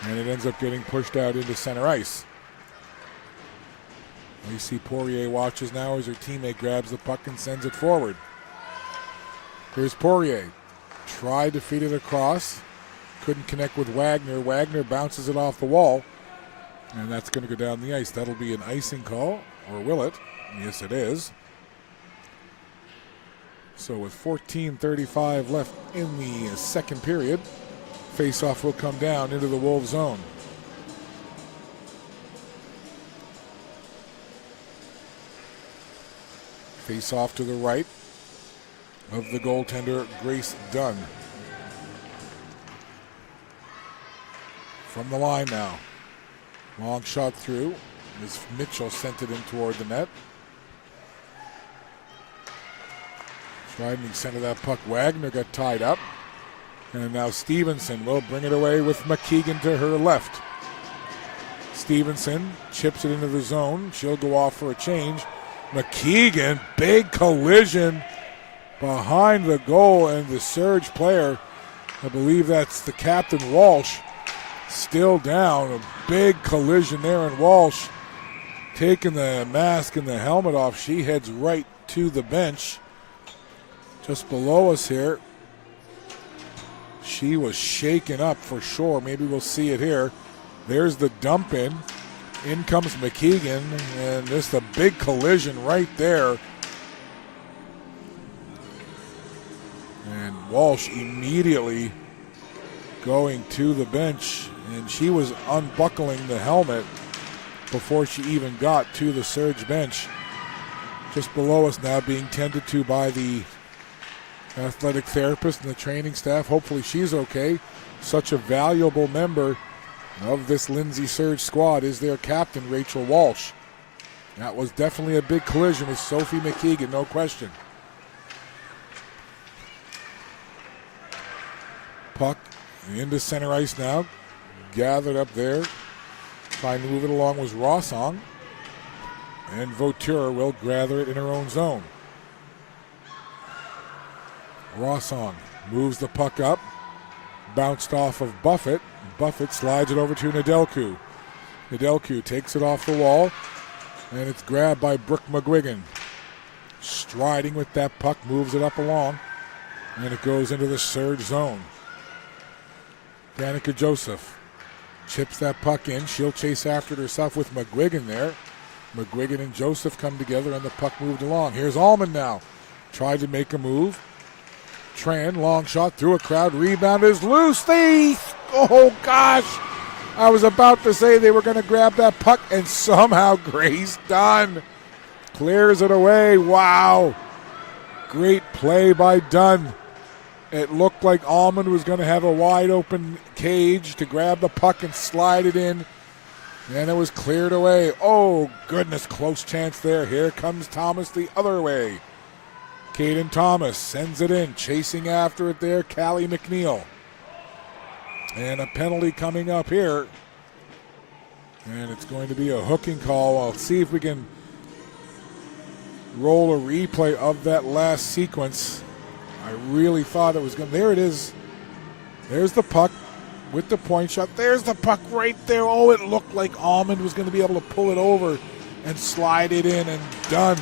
And it ends up getting pushed out into center ice. Lacey Poirier watches now as her teammate grabs the puck and sends it forward. Here's Poirier. Tried to feed it across. Couldn't connect with Wagner. Wagner bounces it off the wall. And that's going to go down the ice. That'll be an icing call, or will it? Yes, it is. So with 14:35 left in the second period, faceoff will come down into the Wolves zone. Faceoff to the right of the goaltender, Grace Dunn. From the line now. Long shot through as Mitchell sent it in toward the net. Tried to center that puck. Wagner got tied up. And now Stevenson will bring it away with McKeegan to her left. Stevenson chips it into the zone. She'll go off for a change. McKeegan, big collision behind the goal, and the Surge player, I believe that's the captain, Walsh, still down. A big collision there, and Walsh taking the mask and the helmet off. She heads right to the bench just below us here. She was shaken up for sure. Maybe we'll see it here. There's the dump in. In comes McKeegan, and just a big collision right there. And Walsh immediately going to the bench, and she was unbuckling the helmet before she even got to the Surge bench. Just below us now, being tended to by the athletic therapist and the training staff. Hopefully she's okay. Such a valuable member of this Lindsay Surge squad is their captain, Rachel Walsh. That was definitely a big collision with Sophie McKeegan, no question. Puck into center ice now. Gathered up there. Trying to move it along was Rossong. And Vauteur will gather it in her own zone. Rossong moves the puck up. Bounced off of Buffett. Buffett slides it over to Nedelku. Nedelku takes it off the wall, and it's grabbed by Brooke McGuigan. Striding with that puck, moves it up along, and it goes into the surge zone. Danica Joseph chips that puck in. She'll chase after it herself with McGuigan there. McGuigan and Joseph come together, and the puck moved along. Here's Allman now. Tried to make a move. Tran, long shot through a crowd. Rebound is loose. Oh, gosh. I was about to say they were going to grab that puck, and somehow Grace Dunn clears it away. Wow. Great play by Dunn. It looked like Allman was going to have a wide open cage to grab the puck and slide it in, and it was cleared away. Oh, goodness, close chance there. Here comes Thomas the other way. Caden Thomas sends it in, chasing after it there, Callie McNeil. And a penalty coming up here. And it's going to be a hooking call. I'll see if we can roll a replay of that last sequence. I really thought it was going to. There it is. There's the puck with the point shot. There's the puck right there. Oh, it looked like Almond was going to be able to pull it over and slide it in, and Dunn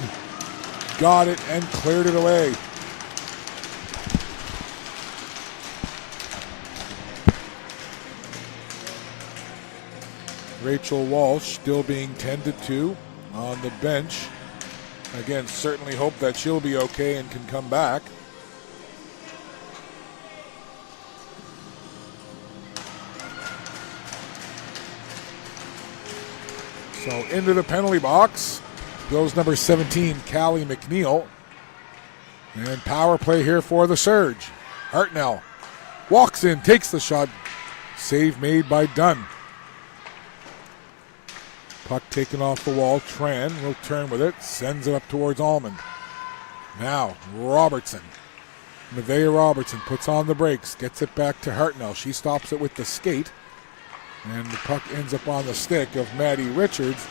got it and cleared it away. Rachel Walsh still being tended to on the bench. Again, certainly hope that she'll be okay and can come back. So into the penalty box goes number 17, Callie McNeil. And power play here for the Surge. Hartnell walks in, takes the shot. Save made by Dunn. Puck taken off the wall. Tran will turn with it, sends it up towards Almond. Now Robertson. Nevaeh Robertson puts on the brakes, gets it back to Hartnell. She stops it with the skate. And the puck ends up on the stick of Maddie Richards,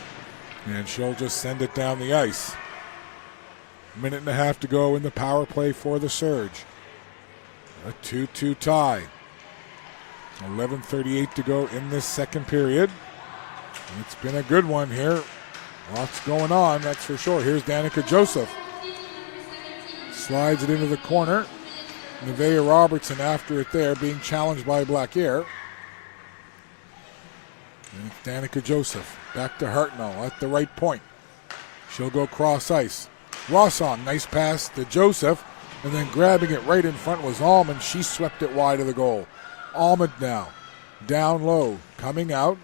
and she'll just send it down the ice. Minute and a half to go in the power play for the Surge. A 2-2 tie. 11:38 to go in this second period. It's been a good one here. Lots going on, that's for sure. Here's Danica Joseph. Slides it into the corner. Nevaeh Robertson after it there, being challenged by Blackare. And it's Danica Joseph. Back to Hartnell at the right point. She'll go cross ice. Rossong, nice pass to Joseph. And then grabbing it right in front was Almond. She swept it wide of the goal. Almond now. Down low. Coming out.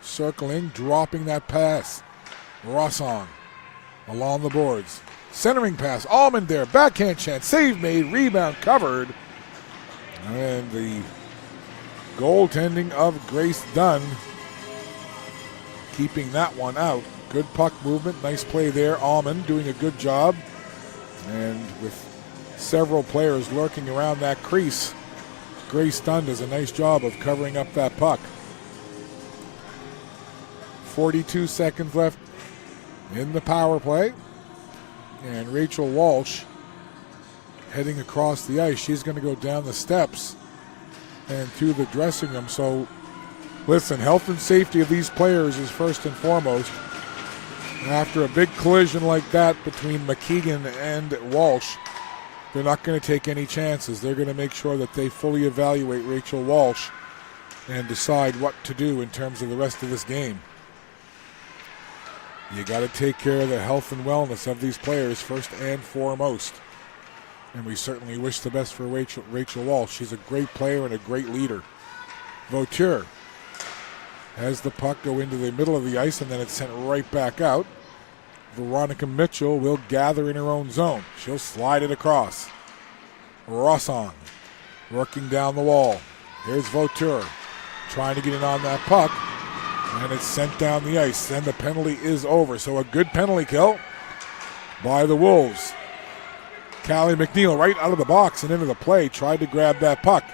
Circling. Dropping that pass. Rossong along the boards. Centering pass. Almond there. Backhand chance. Save made. Rebound covered. And the goaltending of Grace Dunn keeping that one out. Good puck movement. Nice play there. Almond doing a good job. And with several players lurking around that crease, Grace Dunn does a nice job of covering up that puck. 42 seconds left in the power play. And Rachel Walsh heading across the ice. She's going to go down the steps and to the dressing room. So listen, health and safety of these players is first and foremost. After a big collision like that between McKeegan and Walsh, they're not going to take any chances. They're going to make sure that they fully evaluate Rachel Walsh and decide what to do in terms of the rest of this game. You got to take care of the health and wellness of these players first and foremost. And we certainly wish the best for Rachel Walsh. She's a great player and a great leader. Vauteur has the puck go into the middle of the ice, and then it's sent right back out. Veronica Mitchell will gather in her own zone. She'll slide it across. Rossong working down the wall. Here's Vauteur trying to get in on that puck, and it's sent down the ice. Then the penalty is over. So a good penalty kill by the Wolves. Callie McNeil right out of the box and into the play. Tried to grab that puck.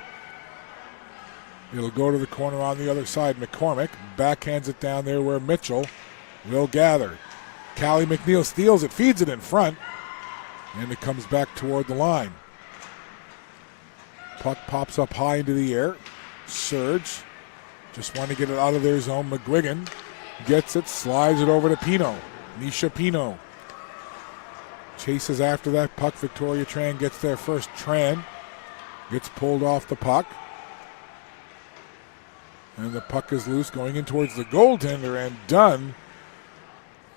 It'll go to the corner on the other side. McCormick backhands it down there where Mitchell will gather. Callie McNeil steals it, feeds it in front, and it comes back toward the line. Puck pops up high into the air. Surge. Just want to get it out of their zone. McGuigan gets it, slides it over to Pino. Misha Pino chases after that puck. Victoria Tran gets there first. Tran gets pulled off the puck. And the puck is loose going in towards the goaltender, and Dunn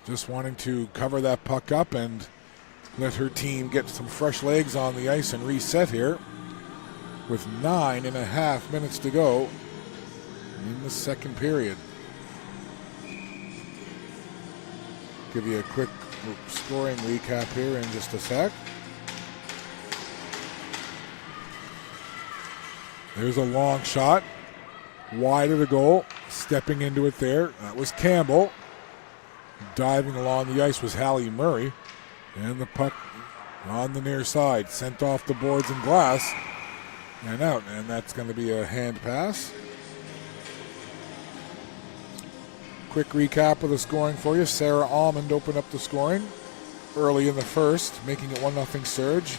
just wanting to cover that puck up and let her team get some fresh legs on the ice and reset here with 9.5 minutes to go in the second period. Give you a quick scoring recap here in just a sec. There's a long shot. Wide of the goal, stepping into it there. That was Campbell. Diving along the ice was Hallie Murray. And the puck on the near side, sent off the boards and glass and out. And that's going to be a hand pass. Quick recap of the scoring for you. Sarah Almond opened up the scoring early in the first, making it 1-0 Surge.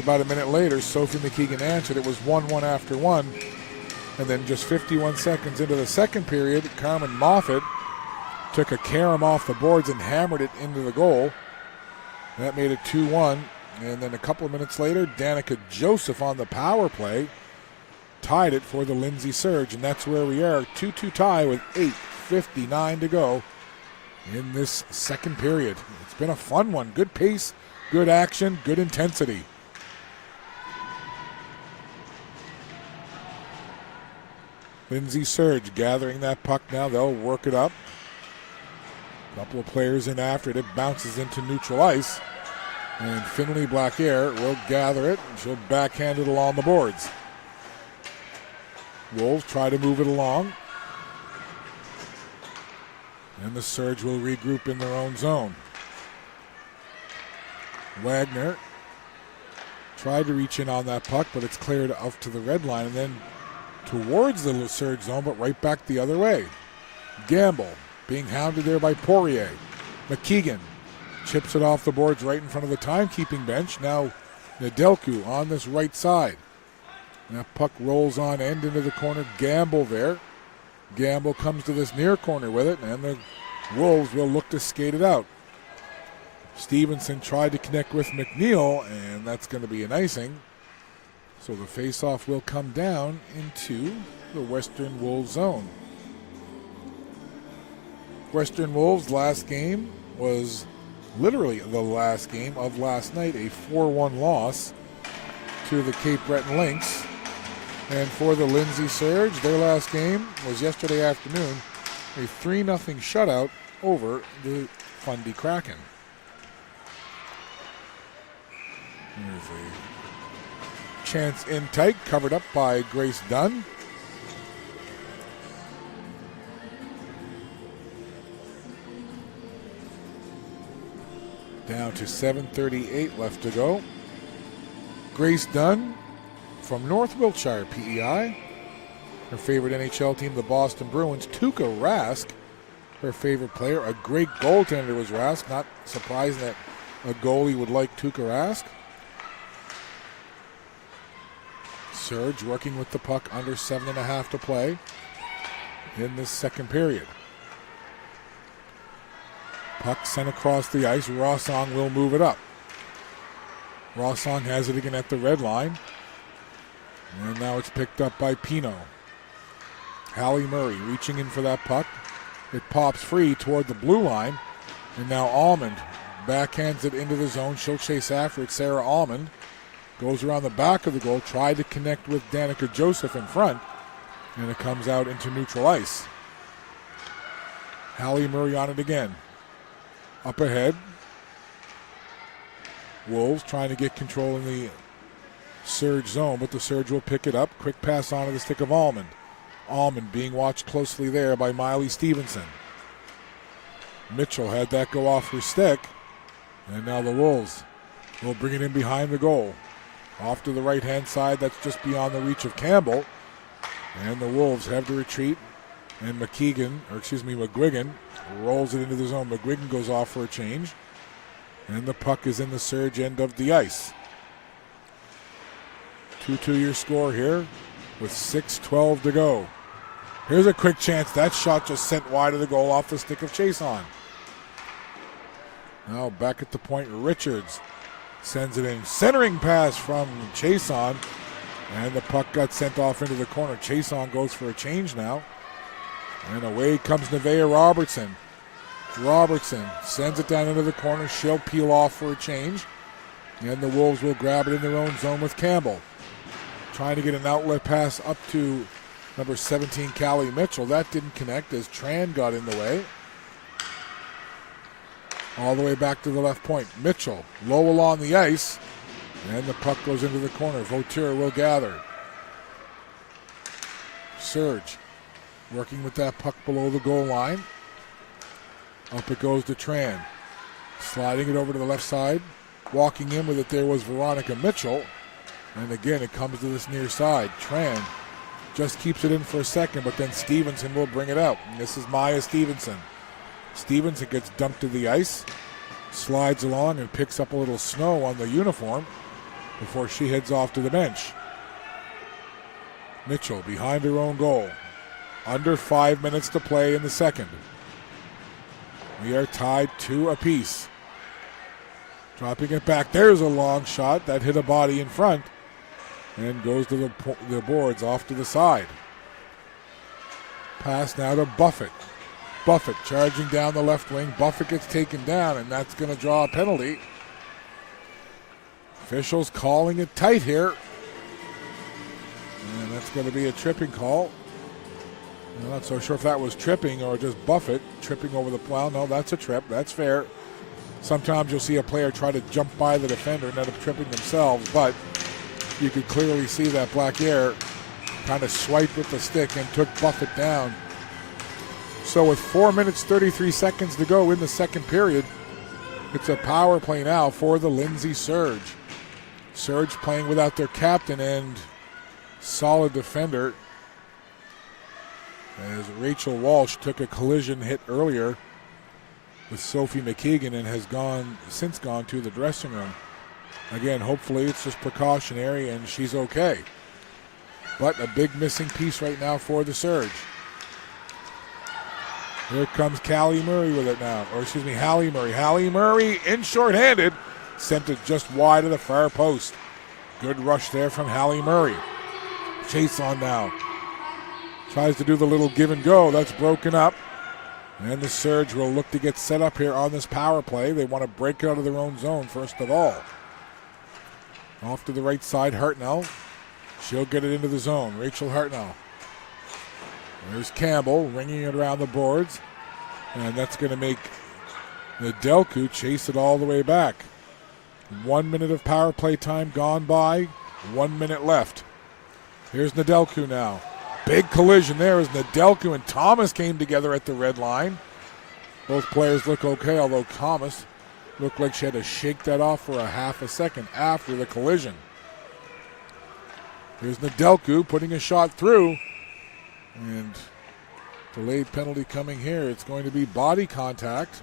About a minute later, Sophie McKeegan answered. It was 1-1 after one. And then just 51 seconds into the second period, Carmen Moffat took a carom off the boards and hammered it into the goal. That made it 2-1. And then a couple of minutes later, Danica Joseph on the power play tied it for the Lindsay Surge. And that's where we are, 2-2 tie with 8:59 to go in this second period. It's been a fun one. Good pace, good action, good intensity. Lindsay Surge gathering that puck now. They'll work it up. A couple of players in after it. It bounces into neutral ice. And Finley Blackare will gather it. And she'll backhand it along the boards. Wolves try to move it along. And the Surge will regroup in their own zone. Wagner tried to reach in on that puck, but it's cleared off to the red line. And then towards the Surge zone, but right back the other way. Gamble being hounded there by Poirier. McKeegan chips it off the boards right in front of the timekeeping bench. Now Nedelku on this right side. And that puck rolls on end into the corner. Gamble there. Gamble comes to this near corner with it, and the Wolves will look to skate it out. Stevenson tried to connect with McNeil, and that's going to be an icing. So the faceoff will come down into the Western Wolves zone. Western Wolves' last game was literally the last game of last night, a 4-1 loss to the Cape Breton Lynx. And for the Lindsay Surge, their last game was yesterday afternoon, a 3-0 shutout over the Fundy Kraken. Here's a chance in tight, covered up by Grace Dunn. Down to 7:38 left to go. Grace Dunn from North Wiltshire PEI. Her favorite NHL team, the Boston Bruins. Tuukka Rask, her favorite player. A great goaltender was Rask. Not surprising that a goalie would like Tuukka Rask. Surge working with the puck, under 7.5 to play in this second period. Puck sent across the ice. Rossong will move it up. Rossong has it again at the red line. And now it's picked up by Pino. Hallie Murray reaching in for that puck. It pops free toward the blue line. And now Almond backhands it into the zone. She'll chase after it. Sarah Almond goes around the back of the goal. Tried to connect with Danica Joseph in front. And it comes out into neutral ice. Hallie Murray on it again. Up ahead. Wolves trying to get control in the Surge zone, but the Surge will pick it up. Quick pass onto the stick of Almond. Almond being watched closely there by Miley Stevenson. Mitchell had that go off her stick. And now the Wolves will bring it in behind the goal. Off to the right-hand side, that's just beyond the reach of Campbell. And the Wolves have to retreat. And McGuigan rolls it into the zone. McGuigan goes off for a change. And the puck is in the Surge end of the ice. 2-2 your score here with 6:12 to go. Here's a quick chance. That shot just sent wide of the goal off the stick of Chason. Now back at the point, Richards sends it in. Centering pass from Chason. And the puck got sent off into the corner. Chason goes for a change now. And away comes Nevaeh Robertson. Robertson sends it down into the corner. She'll peel off for a change. And the Wolves will grab it in their own zone with Campbell. Trying to get an outlet pass up to number 17, Callie Mitchell. That didn't connect as Tran got in the way. All the way back to the left point. Mitchell low along the ice. And the puck goes into the corner. Vauteur will gather. Surge working with that puck below the goal line. Up it goes to Tran. Sliding it over to the left side. Walking in with it there was Veronica Mitchell. And again, it comes to this near side. Tran just keeps it in for a second, but then Stevenson will bring it out. And this is Maya Stevenson. Stevenson gets dumped to the ice, slides along and picks up a little snow on the uniform before she heads off to the bench. Mitchell behind her own goal. Under 5 minutes to play in the second. We are tied 2 apiece. Dropping it back. There's a long shot that hit a body in front and goes to the boards off to the side. Pass now to Buffett. Buffett charging down the left wing. Buffett gets taken down, and that's going to draw a penalty. Officials calling it tight here. And that's going to be a tripping call. I'm not so sure if that was tripping or just Buffett tripping over the... Well, no, that's a trip. That's fair. Sometimes you'll see a player try to jump by the defender and end up tripping themselves, but you could clearly see that Blaquier kind of swiped with the stick and took Buffett down. So with 4 minutes, 33 seconds to go in the second period, it's a power play now for the Lindsay Surge. Surge playing without their captain and solid defender, as Rachel Walsh took a collision hit earlier with Sophie McKeegan and has since gone to the dressing room. Again, hopefully it's just precautionary and she's okay. But a big missing piece right now for the Surge. Here comes Callie Murray with it now. Or excuse me, Hallie Murray. Hallie Murray in shorthanded. Sent it just wide of the far post. Good rush there from Hallie Murray. Chase on now. Tries to do the little give and go. That's broken up. And the Surge will look to get set up here on this power play. They want to break out of their own zone first of all. Off to the right side, Hartnell. She'll get it into the zone. Rachel Hartnell. There's Campbell ringing it around the boards. And that's going to make Nedelku chase it all the way back. 1 minute of power play time gone by. 1 minute left. Here's Nedelku now. Big collision there as Nedelku and Thomas came together at the red line. Both players look okay, although Thomas looked like she had to shake that off for a half a second after the collision. Here's Nedelku putting a shot through. And delayed penalty coming here. It's going to be body contact.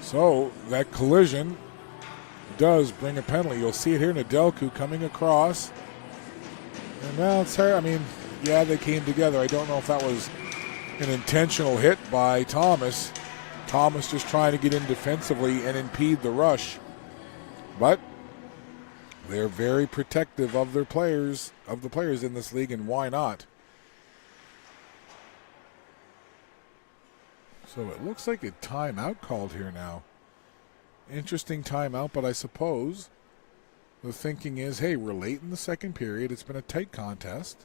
So that collision does bring a penalty. You'll see it here, Nedelku coming across. And now it's her. I mean, yeah, they came together. I don't know if that was an intentional hit by Thomas. Thomas just trying to get in defensively and impede the rush. But they're very protective of their players, of the players in this league, and why not? So it looks like a timeout called here now. Interesting timeout, but I suppose the thinking is, hey, we're late in the second period. It's been a tight contest.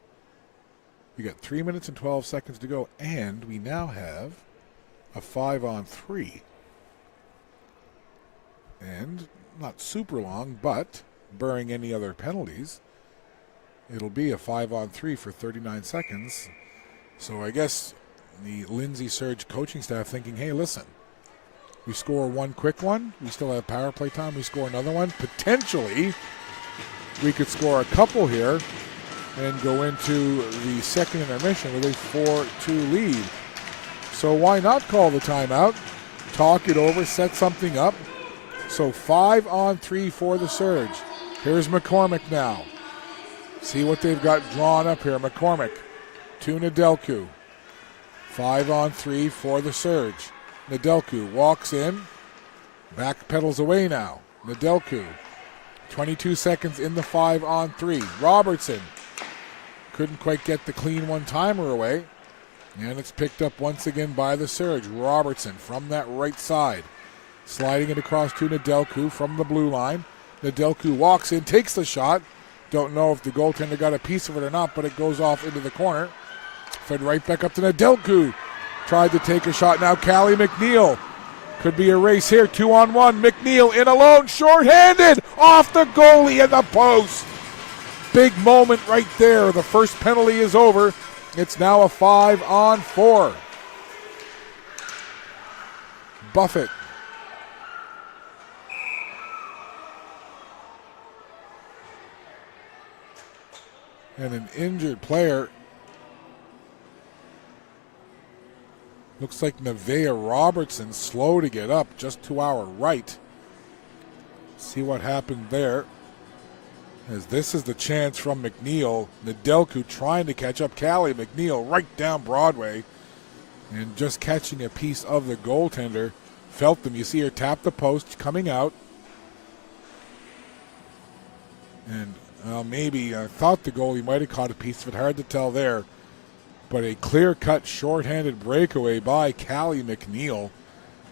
We got 3 minutes and 12 seconds to go, and we now have a 5-on-3. And not super long, but barring any other penalties, it'll be a 5-on-3 for 39 seconds. So I guess the Lindsay Surge coaching staff thinking, hey, listen, we score one quick one, we still have power play time, we score another one. Potentially, we could score a couple here and go into the second intermission with a 4-2 lead. So why not call the timeout, talk it over, set something up. So 5-on-3 for the Surge. Here's McCormick now. See what they've got drawn up here. McCormick to Nedelku. 5-on-3 for the Surge. Nedelku walks in. Back pedals away now. Nedelku. 22 seconds in the 5-on-3. Robertson couldn't quite get the clean one-timer away. And it's picked up once again by the Surge. Robertson from that right side. Sliding it across to Nedelku from the blue line. Nedelku walks in, takes the shot. Don't know if the goaltender got a piece of it or not, but it goes off into the corner. Fed right back up to Nedelku. Tried to take a shot. Now Callie McNeil. Could be a race here. 2-on-1. McNeil in alone. Short-handed. Off the goalie and the post. Big moment right there. The first penalty is over. It's now a 5-on-4. Buffett. And an injured player. Looks like Nevaeh Robertson slow to get up just to our right. See what happened there. As this is the chance from McNeil. Nedelku trying to catch up. Callie McNeil right down Broadway. And just catching a piece of the goaltender. Felt them. You see her tap the post coming out. And maybe I thought the goalie might have caught a piece of it. Hard to tell there. But a clear-cut, short-handed breakaway by Callie McNeil.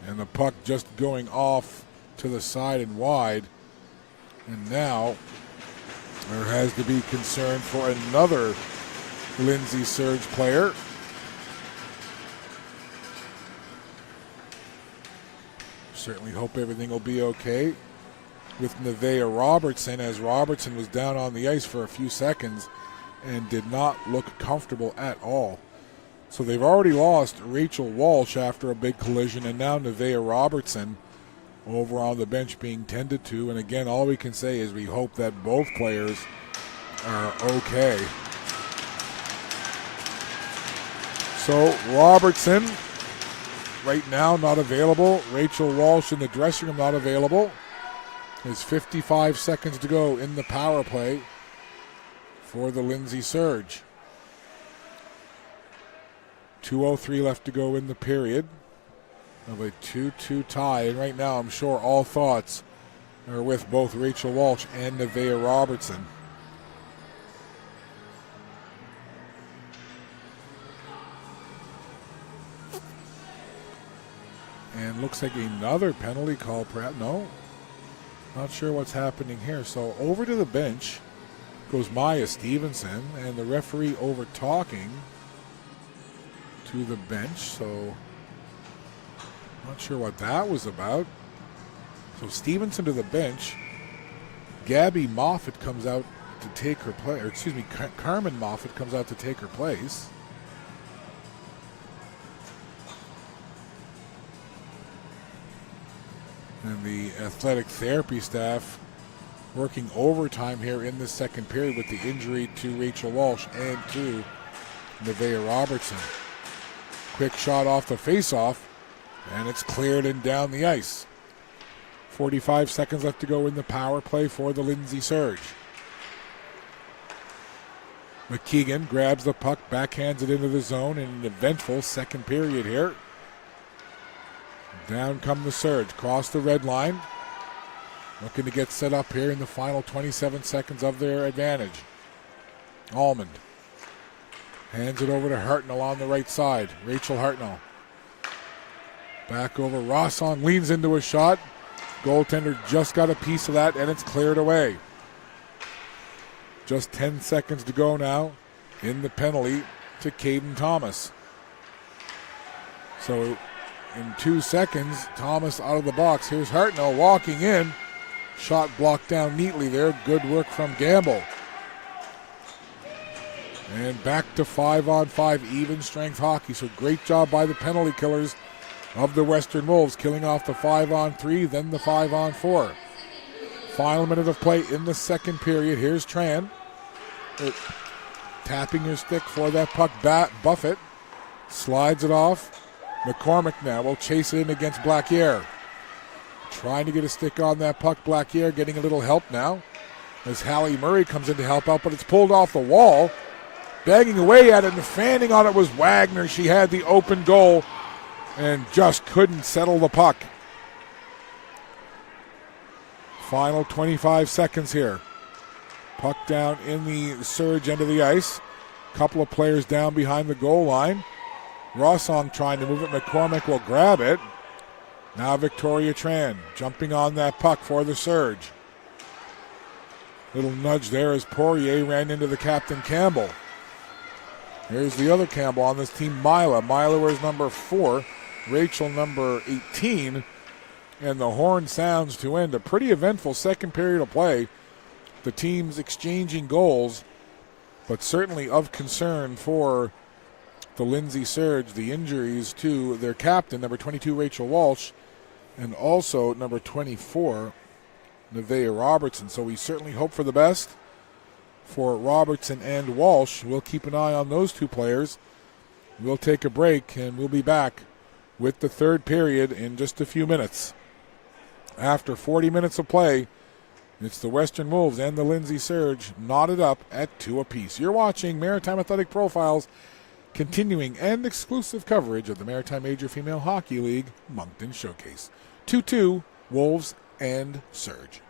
And the puck just going off to the side and wide. And now there has to be concern for another Lindsay Surge player. Certainly hope everything will be okay with Nevaeh Robertson, as Robertson was down on the ice for a few seconds and did not look comfortable at all. So they've already lost Rachel Walsh after a big collision, and now Nevaeh Robertson over on the bench being tended to. And again, all we can say is we hope that both players are okay. So Robertson right now not available. Rachel Walsh in the dressing room not available. There's 55 seconds to go in the power play for the Lindsay Surge. 2:03 left to go in the period of a 2-2 tie. And right now I'm sure all thoughts are with both Rachel Walsh and Nevaeh Robertson. And looks like another penalty call. No, not sure what's happening here. So over to the bench goes Maya Stevenson, and the referee over talking to the bench. So not sure what that was about. So Stevenson to the bench. Gabby Moffat comes out to take her place, or excuse me, Carmen Moffat comes out to take her place. And the athletic therapy staff working overtime here in the second period with the injury to Rachel Walsh and to Nevaeh Robertson. Quick shot off the faceoff, and it's cleared and down the ice. 45 seconds left to go in the power play for the Lindsay Surge. McKeegan grabs the puck, backhands it into the zone in an eventful second period here. Down come the Surge, cross the red line. Looking to get set up here in the final 27 seconds of their advantage. Almond hands it over to Hartnell on the right side. Rachel Hartnell. Back over. Rosson leans into a shot. Goaltender just got a piece of that, and it's cleared away. Just 10 seconds to go now in the penalty to Caden Thomas. So in 2 seconds, Thomas out of the box. Here's Hartnell walking in. Shot blocked down neatly there. Good work from Gamble. And back to 5-on-5 even strength hockey. So great job by the penalty killers of the Western Wolves, killing off the 5-on-3, then the 5-on-4. Final minute of play in the second period. Here's Tran. Tapping her stick for that puck. Buffett slides it off. McCormick now will chase it in against Blaquier. Trying to get a stick on that puck. Blaquier getting a little help now. as Hallie Murray comes in to help out, but it's pulled off the wall. Banging away at it and fanning on it was Wagner. She had the open goal and just couldn't settle the puck. Final 25 seconds here. Puck down in the Surge end of the ice. Couple of players down behind the goal line. Rossong trying to move it. McCormick will grab it. Now Victoria Tran jumping on that puck for the Surge. Little nudge there as Poirier ran into the captain Campbell. Here's the other Campbell on this team, Mila. Mila wears number 4, Rachel number 18. And the horn sounds to end a pretty eventful second period of play. The teams exchanging goals, but certainly of concern for the Lindsay Surge, the injuries to their captain, number 22, Rachel Walsh, and also number 24, Nevaeh Robertson. So we certainly hope for the best for Robertson and Walsh. We'll keep an eye on those two players. We'll take a break, and we'll be back with the third period in just a few minutes. After 40 minutes of play, it's the Western Wolves and the Lindsay Surge knotted up at 2 apiece. You're watching Maritime Athletic Profiles, continuing and exclusive coverage of the Maritime Major Female Hockey League Moncton Showcase. 2-2, Wolves and Surge.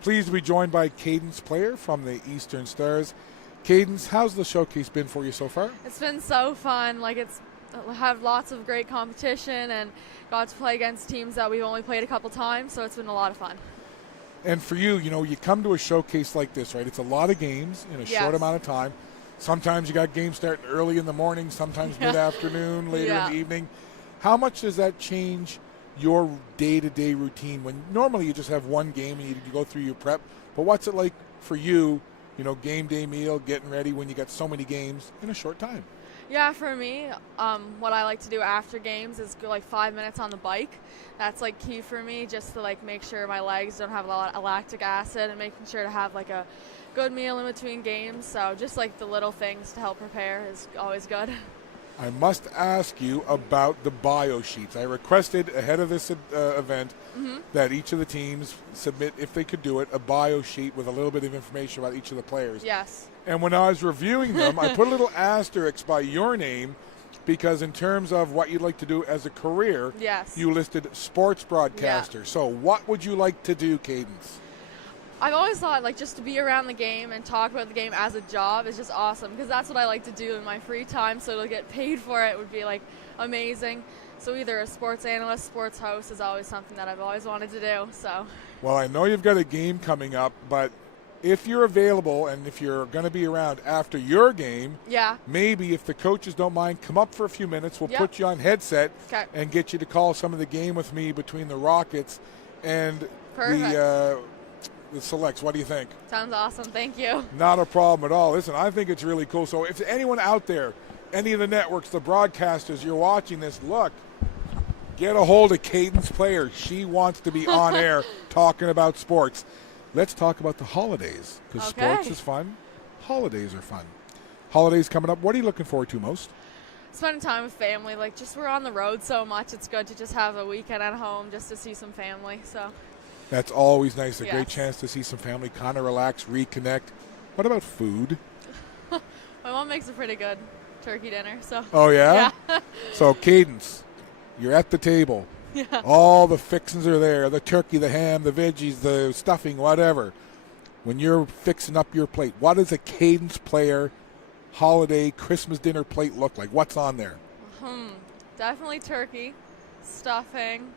Pleased to be joined by Cadence Player from the Eastern Stars. Cadence, how's the showcase been for you so far? It's been so fun. Have lots of great competition and got to play against teams that we've only played a couple times, so it's been a lot of fun. And for you, you come to a showcase like this, right? It's a lot of games in a short amount of time. Sometimes you got games starting early in the morning, sometimes mid-afternoon, later in the evening. How much does that change your day-to-day routine when normally you just have one game and you go through your prep? But what's it like for you, game day meal, getting ready when you got so many games in a short time? Yeah, for me, what I like to do after games is go 5 minutes on the bike. That's key for me, just to make sure my legs don't have a lot of lactic acid, and making sure to have a good meal in between games. So just the little things to help prepare is always good. I must ask you about the bio sheets. I requested ahead of this event that each of the teams submit, if they could do it, a bio sheet with a little bit of information about each of the players. Yes. And when I was reviewing them, I put a little asterisk by your name because in terms of what you'd like to do as a career, you listed sports broadcaster. So what would you like to do, Cadence? I've always thought just to be around the game and talk about the game as a job is just awesome, because that's what I like to do in my free time. So to get paid for it would be amazing. So either a sports analyst, sports host is always something that I've always wanted to do. So. Well, I know you've got a game coming up, but if you're available and if you're going to be around after your game, maybe if the coaches don't mind, come up for a few minutes. We'll put you on headset and get you to call some of the game with me between the Rockets and the selects. What do you think? Sounds awesome. Thank you. Not a problem at all. Listen, I think it's really cool. So if anyone out there, any of the networks, the broadcasters, you're watching this, look, get a hold of Cadence Player. She wants to be on air talking about sports. Let's talk about the holidays, because sports is fun. Holidays are fun. Holidays coming up. What are you looking forward to most? Spending time with family. Just we're on the road so much, it's good to just have a weekend at home just to see some family. So. That's always nice. A great chance to see some family, kind of relax, reconnect. What about food? My mom makes a pretty good turkey dinner. So. Oh, yeah? Yeah. So, Cadence, you're at the table. Yeah. All the fixings are there, the turkey, the ham, the veggies, the stuffing, whatever. When you're fixing up your plate, what does a Cadence Player holiday Christmas dinner plate look like? What's on there? Definitely turkey, stuffing,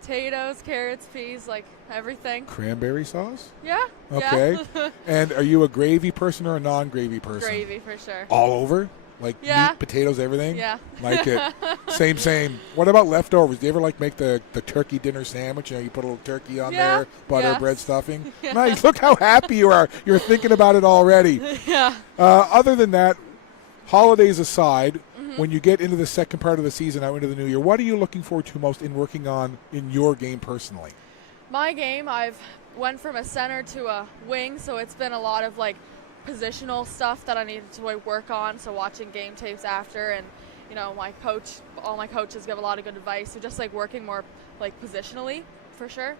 potatoes, carrots, peas, everything. Cranberry sauce? Yeah. Okay. Yeah. And are you a gravy person or a non-gravy person? Gravy for sure. All over? Meat, potatoes, everything? Yeah. Like it. Same. What about leftovers? Do you ever make the turkey dinner sandwich? You put a little turkey on there, butter, bread, stuffing. Yeah. Nice. Look how happy you are. You're thinking about it already. Yeah. Other than that, holidays aside, when you get into the second part of the season, out into the new year, what are you looking forward to most in working on in your game personally? My game, I've went from a center to a wing, so it's been a lot of positional stuff that I needed to work on. So watching game tapes after, and all my coaches give a lot of good advice. So just working more positionally for sure.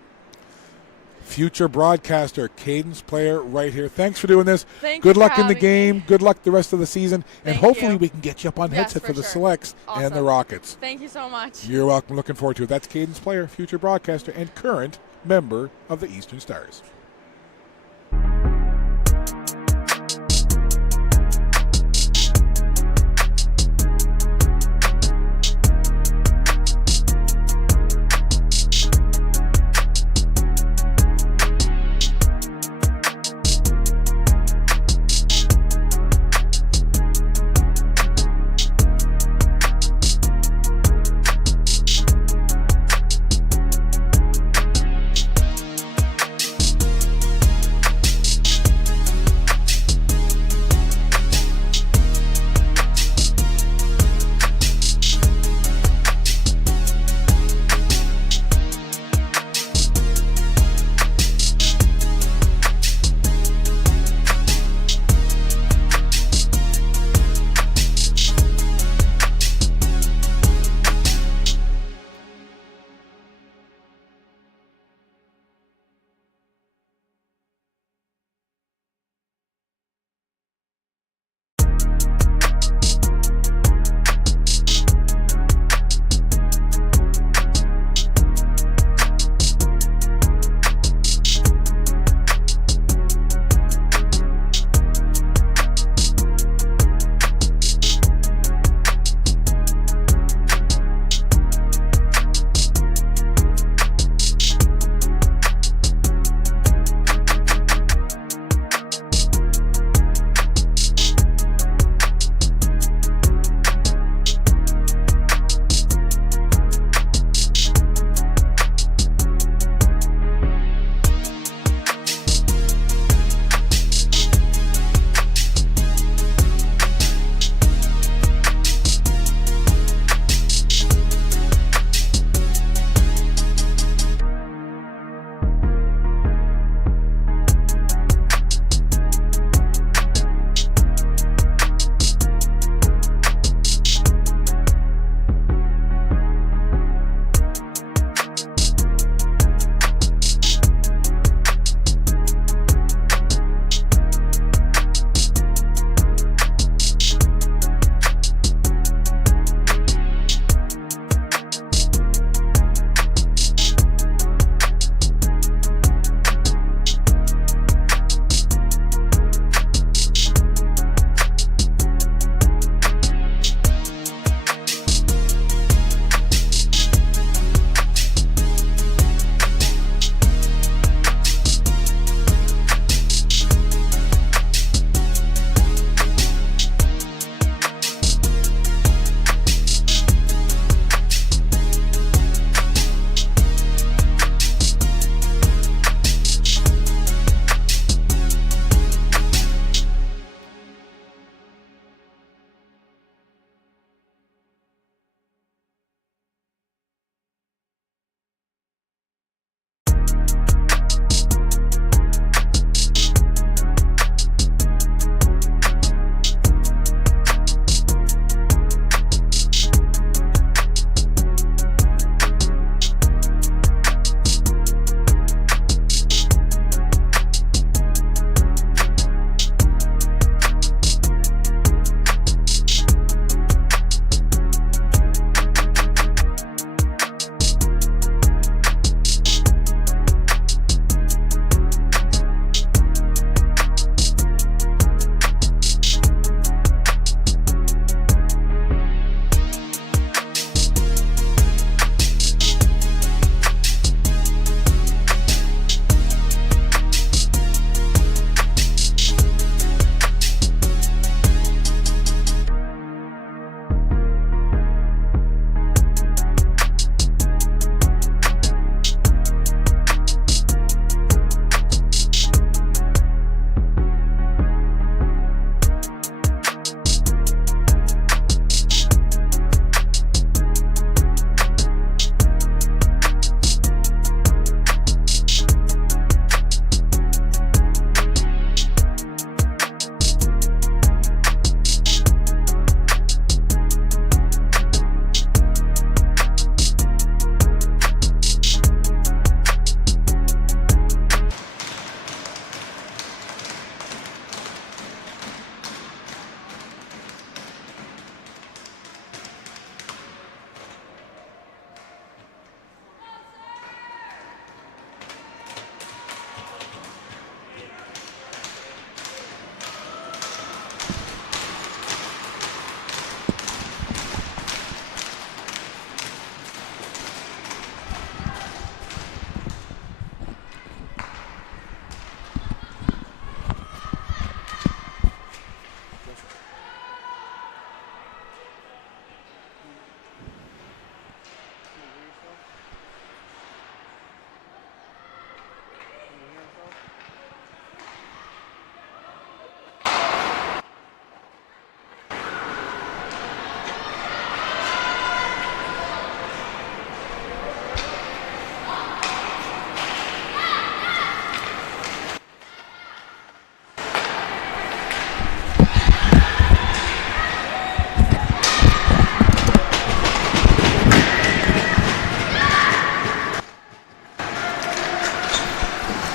Future broadcaster, Cadence Player, right here. Thanks for doing this. Good luck in the game. Me. Good luck the rest of the season. And hopefully we can get you up on headset for the sure. selects Awesome. and the Rockets. Thank you so much. You're welcome. Looking forward to it. That's Cadence Player, future broadcaster, and current member of the Eastern Stars.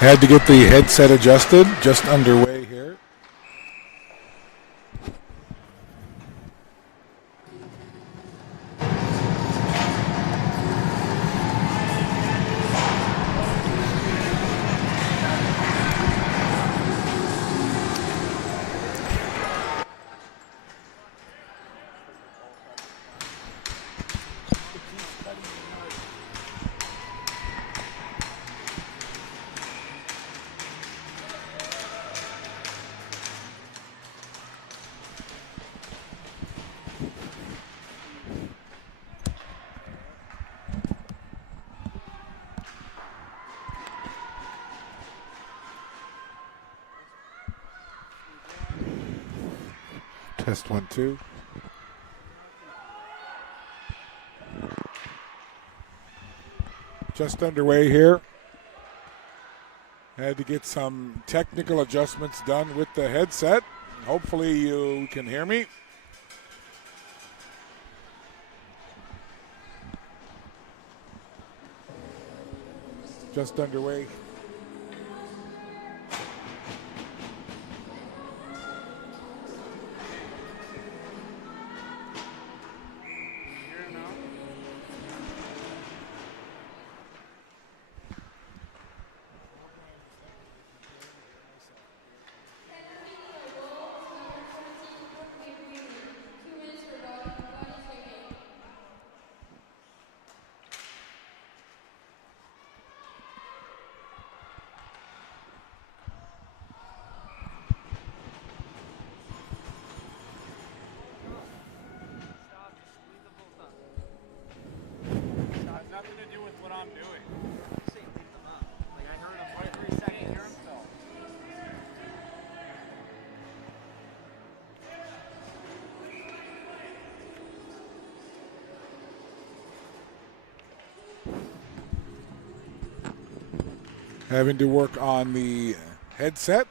Had to get the headset adjusted. Just underway here. Test 1, 2. Just underway here. Had to get some technical adjustments done with the headset. Hopefully you can hear me. Just underway. Having to work on the headset.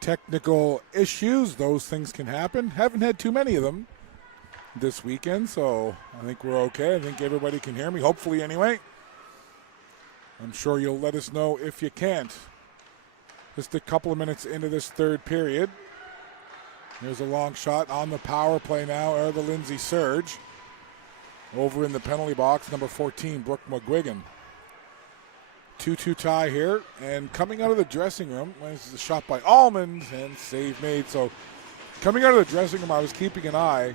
Technical issues, those things can happen. Haven't had too many of them this weekend, so I think we're okay. I think everybody can hear me, hopefully anyway. I'm sure you'll let us know if you can't. Just a couple of minutes into this third period. Here's a long shot on the power play now, or the Lindsay Surge. Over in the penalty box, number 14, Brooke McGuigan. 2-2 tie here, and coming out of the dressing room, this is a shot by Almond, and save made. So coming out of the dressing room, I was keeping an eye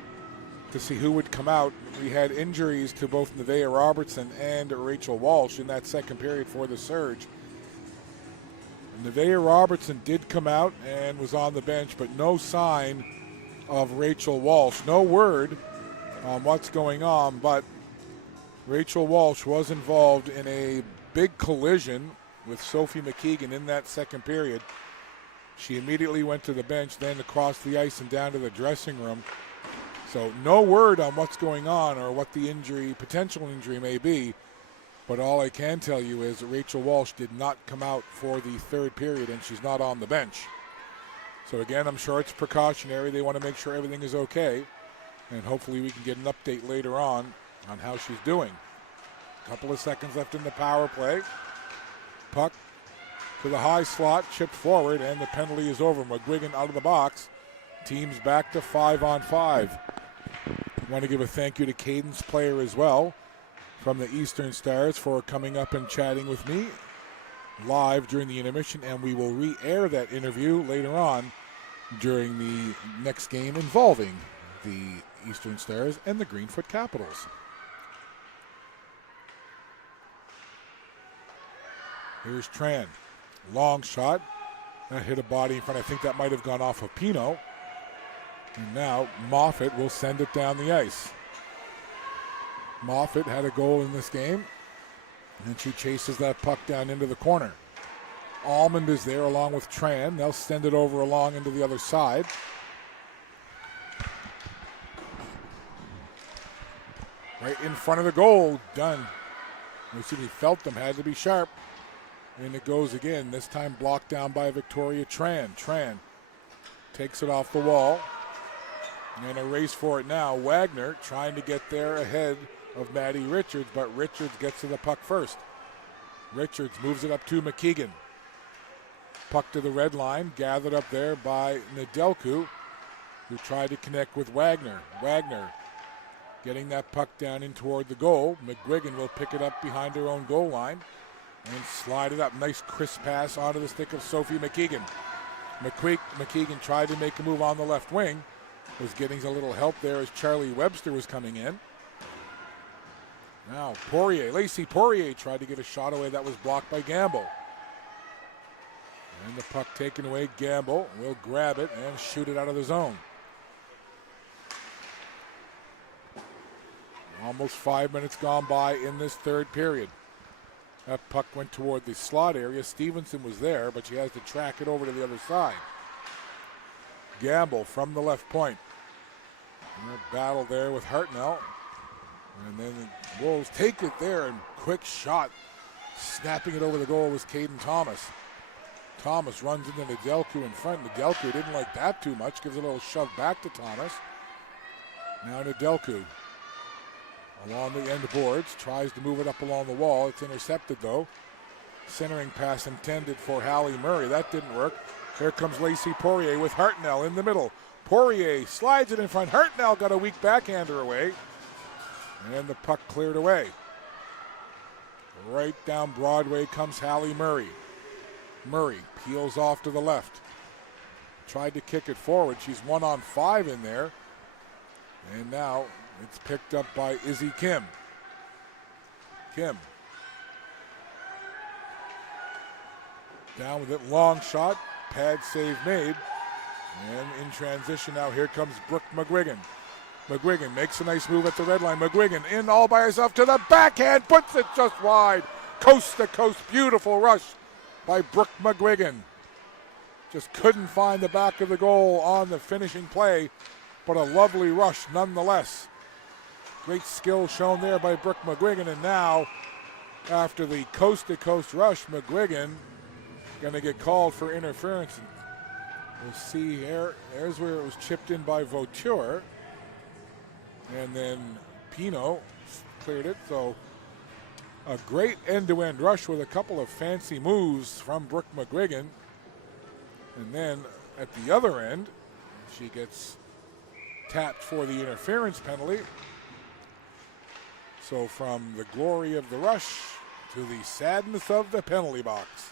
to see who would come out. We had injuries to both Nevaeh Robertson and Rachel Walsh in that second period for the Surge. Nevaeh Robertson did come out and was on the bench, but no sign of Rachel Walsh. No word on what's going on, but Rachel Walsh was involved in a big collision with Sophie McKeegan in that second period. She immediately went to the bench, then across the ice and down to the dressing room. So no word on what's going on or what the injury, potential injury may be. But all I can tell you is Rachel Walsh did not come out for the third period, and she's not on the bench. So again, I'm sure it's precautionary. They want to make sure everything is okay. And hopefully we can get an update later on how she's doing. Couple of seconds left in the power play. Puck to the high slot, chipped forward, and the penalty is over. McGuigan out of the box. Team's back to 5-on-5. I want to give a thank you to Cadence Player as well from the Eastern Stars for coming up and chatting with me live during the intermission, and we will re-air that interview later on during the next game involving the Eastern Stars and the Greenfoot Capitals. Here's Tran. Long shot. That hit a body in front. I think that might have gone off of Pino. And now Moffat will send it down the ice. Moffat had a goal in this game. And she chases that puck down into the corner. Almond is there along with Tran. They'll send it over along into the other side. Right in front of the goal. Done. Feltham had to be sharp. And it goes again, this time blocked down by Victoria Tran. Tran takes it off the wall. And a race for it now. Wagner trying to get there ahead of Maddie Richards, but Richards gets to the puck first. Richards moves it up to McKeegan. Puck to the red line, gathered up there by Nedelku, who tried to connect with Wagner. Wagner getting that puck down in toward the goal. McGuigan will pick it up behind her own goal line and slide it up. Nice crisp pass onto the stick of Sophie McKeegan. McKeegan tried to make a move on the left wing. Was getting a little help there as Charlie Webster was coming in. Now Lacey Poirier tried to get a shot away that was blocked by Gamble. And the puck taken away. Gamble will grab it and shoot it out of the zone. Almost 5 minutes gone by in this third period. That puck went toward the slot area. Stevenson was there, but she has to track it over to the other side. Gamble from the left point. And a battle there with Hartnell. And then the Wolves take it there, and quick shot. Snapping it over the goal was Caden Thomas. Thomas runs into Nedelku in front. Nedelku didn't like that too much. Gives a little shove back to Thomas. Now Nedelku along the end boards. Tries to move it up along the wall. It's intercepted though. Centering pass intended for Hallie Murray. That didn't work. Here comes Lacey Poirier with Hartnell in the middle. Poirier slides it in front. Hartnell got a weak backhander away. And the puck cleared away. Right down Broadway comes Hallie Murray. Murray peels off to the left. Tried to kick it forward. She's 1-on-5 in there. And now it's picked up by Izzy Kim. Kim. Down with it. Long shot. Pad save made. And in transition now, here comes Brooke McGuigan. McGuigan makes a nice move at the red line. McGuigan in all by herself to the backhand. Puts it just wide. Coast to coast. Beautiful rush by Brooke McGuigan. Just couldn't find the back of the goal on the finishing play, but a lovely rush nonetheless. Great skill shown there by Brooke McGuigan, and now after the coast-to-coast rush, McGuigan going to get called for interference. We'll see here. There's where it was chipped in by Vauture, and then Pino cleared it. So a great end-to-end rush with a couple of fancy moves from Brooke McGuigan. And then at the other end, she gets tapped for the interference penalty. So from the glory of the rush to the sadness of the penalty box.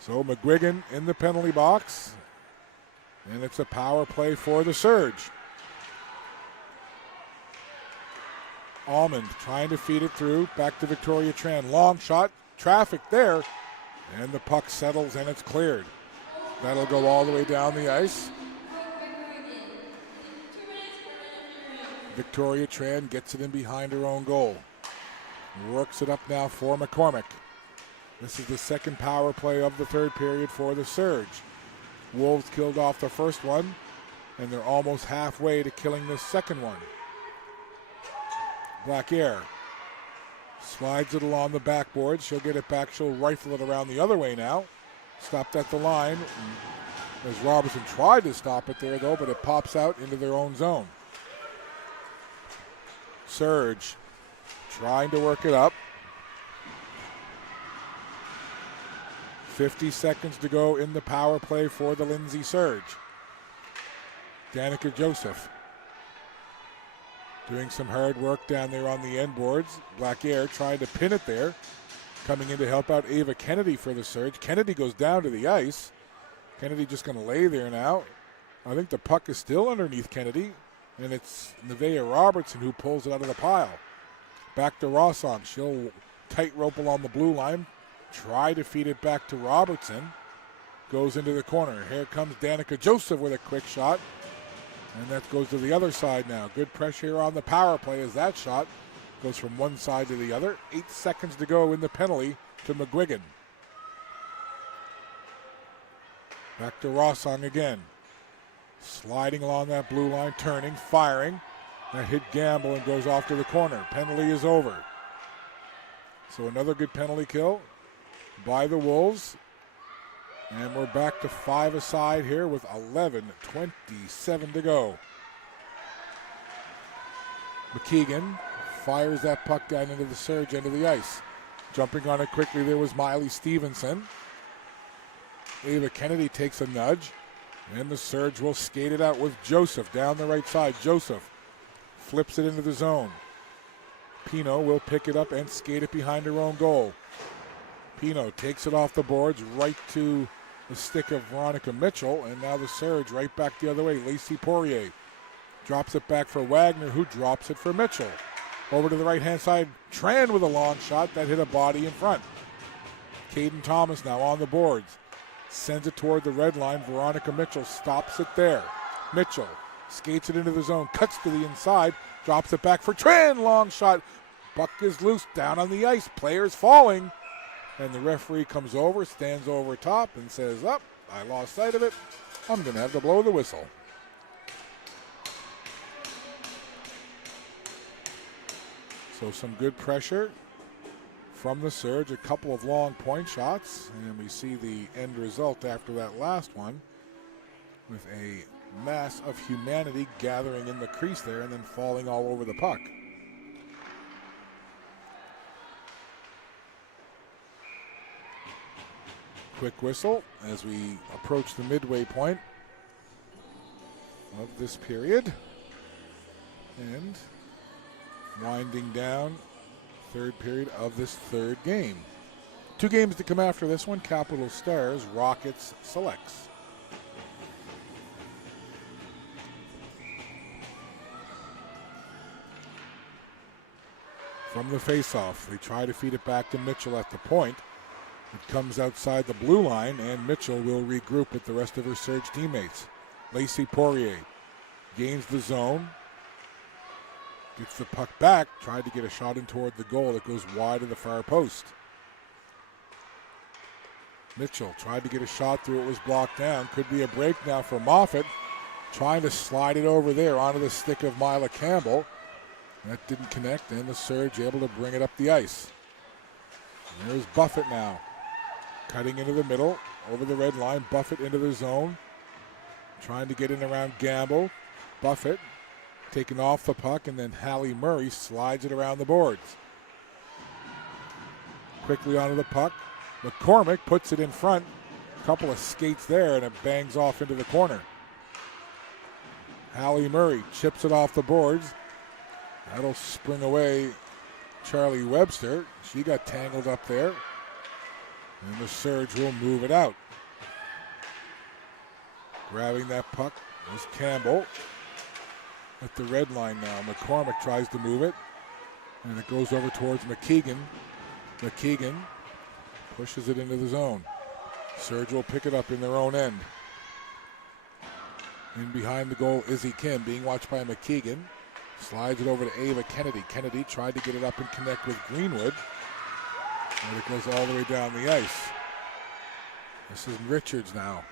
So McGuigan in the penalty box. And it's a power play for the Surge. Almond trying to feed it through. Back to Victoria Tran. Long shot. Traffic there. And the puck settles and it's cleared. That'll go all the way down the ice. Victoria Tran gets it in behind her own goal. Works it up now for McCormick. This is the second power play of the third period for the Surge. Wolves killed off the first one, and they're almost halfway to killing the second one. Black-Air slides it along the backboard. She'll get it back. She'll rifle it around the other way now. Stopped at the line. As Robertson tried to stop it there, though, but it pops out into their own zone. Surge trying to work it up. 50 seconds to go in the power play for the Lindsay Surge. Danica Joseph doing some hard work down there on the end boards. Black-Air trying to pin it there. Coming in to help out Ava Kennedy for the Surge. Kennedy goes down to the ice. Kennedy just going to lay there now. I think the puck is still underneath Kennedy, and it's Nevaeh Robertson who pulls it out of the pile. Back to Rossong. She'll tightrope along the blue line. Try to feed it back to Robertson. Goes into the corner. Here comes Danica Joseph with a quick shot. And that goes to the other side now. Good pressure here on the power play as that shot goes from one side to the other. 8 seconds to go in the penalty to McGuigan. Back to Rossong again. Sliding along that blue line, turning, firing. That hit Gamble and goes off to the corner. Penalty is over. So another good penalty kill by the Wolves. And we're back to 5 aside here with 11:27 to go. McKeegan fires that puck down into the surge end of the ice. Jumping on it quickly there was Miley Stevenson. Ava Kennedy takes a nudge, and the surge will skate it out with Joseph down the right side. Joseph flips it into the zone. Pino will pick it up and skate it behind her own goal. Pino takes it off the boards right to the stick of Veronica Mitchell, and now the surge right back the other way. Lacey Poirier drops it back for Wagner, who drops it for Mitchell. Over to the right-hand side, Tran with a long shot that hit a body in front. Caden Thomas now on the boards. Sends it toward the red line. Veronica Mitchell stops it there. Mitchell skates it into the zone, cuts to the inside, drops it back for Tran. Long shot. Puck is loose down on the ice. Players falling. And the referee comes over, stands over top, and says, "Up, I lost sight of it. I'm going to have to blow the whistle." So some good pressure from the surge, a couple of long point shots, and we see the end result after that last one with a mass of humanity gathering in the crease there and then falling all over the puck. Quick whistle as we approach the midway point of this period. And winding down third period of this third game. 2 games to come after this one. Capital Stars, Rockets Selects. From the faceoff, they try to feed it back to Mitchell at the point. It comes outside the blue line, and Mitchell will regroup with the rest of her surge teammates. Lacey Poirier gains the zone, gets the puck back, tried to get a shot in toward the goal that goes wide of the far post. Mitchell tried to get a shot through, it was blocked down. Could be a break now for Moffat, trying to slide it over there onto the stick of Mila Campbell. That didn't connect, and the surge able to bring it up the ice. And there's Buffett now, cutting into the middle, over the red line. Buffett into the zone, trying to get in around Gamble. Buffett taken off the puck, and then Hallie Murray slides it around the boards. Quickly onto the puck. McCormick puts it in front. A couple of skates there, and it bangs off into the corner. Hallie Murray chips it off the boards. That'll spring away Charlie Webster. She got tangled up there. And the surge will move it out. Grabbing that puck was Campbell. At the red line now, McCormick tries to move it, and it goes over towards McKeegan. McKeegan pushes it into the zone. Surge will pick it up in their own end. In behind the goal, Izzy Kim being watched by McKeegan. Slides it over to Ava Kennedy. Kennedy tried to get it up and connect with Greenwood, and it goes all the way down the ice. This is Richards now.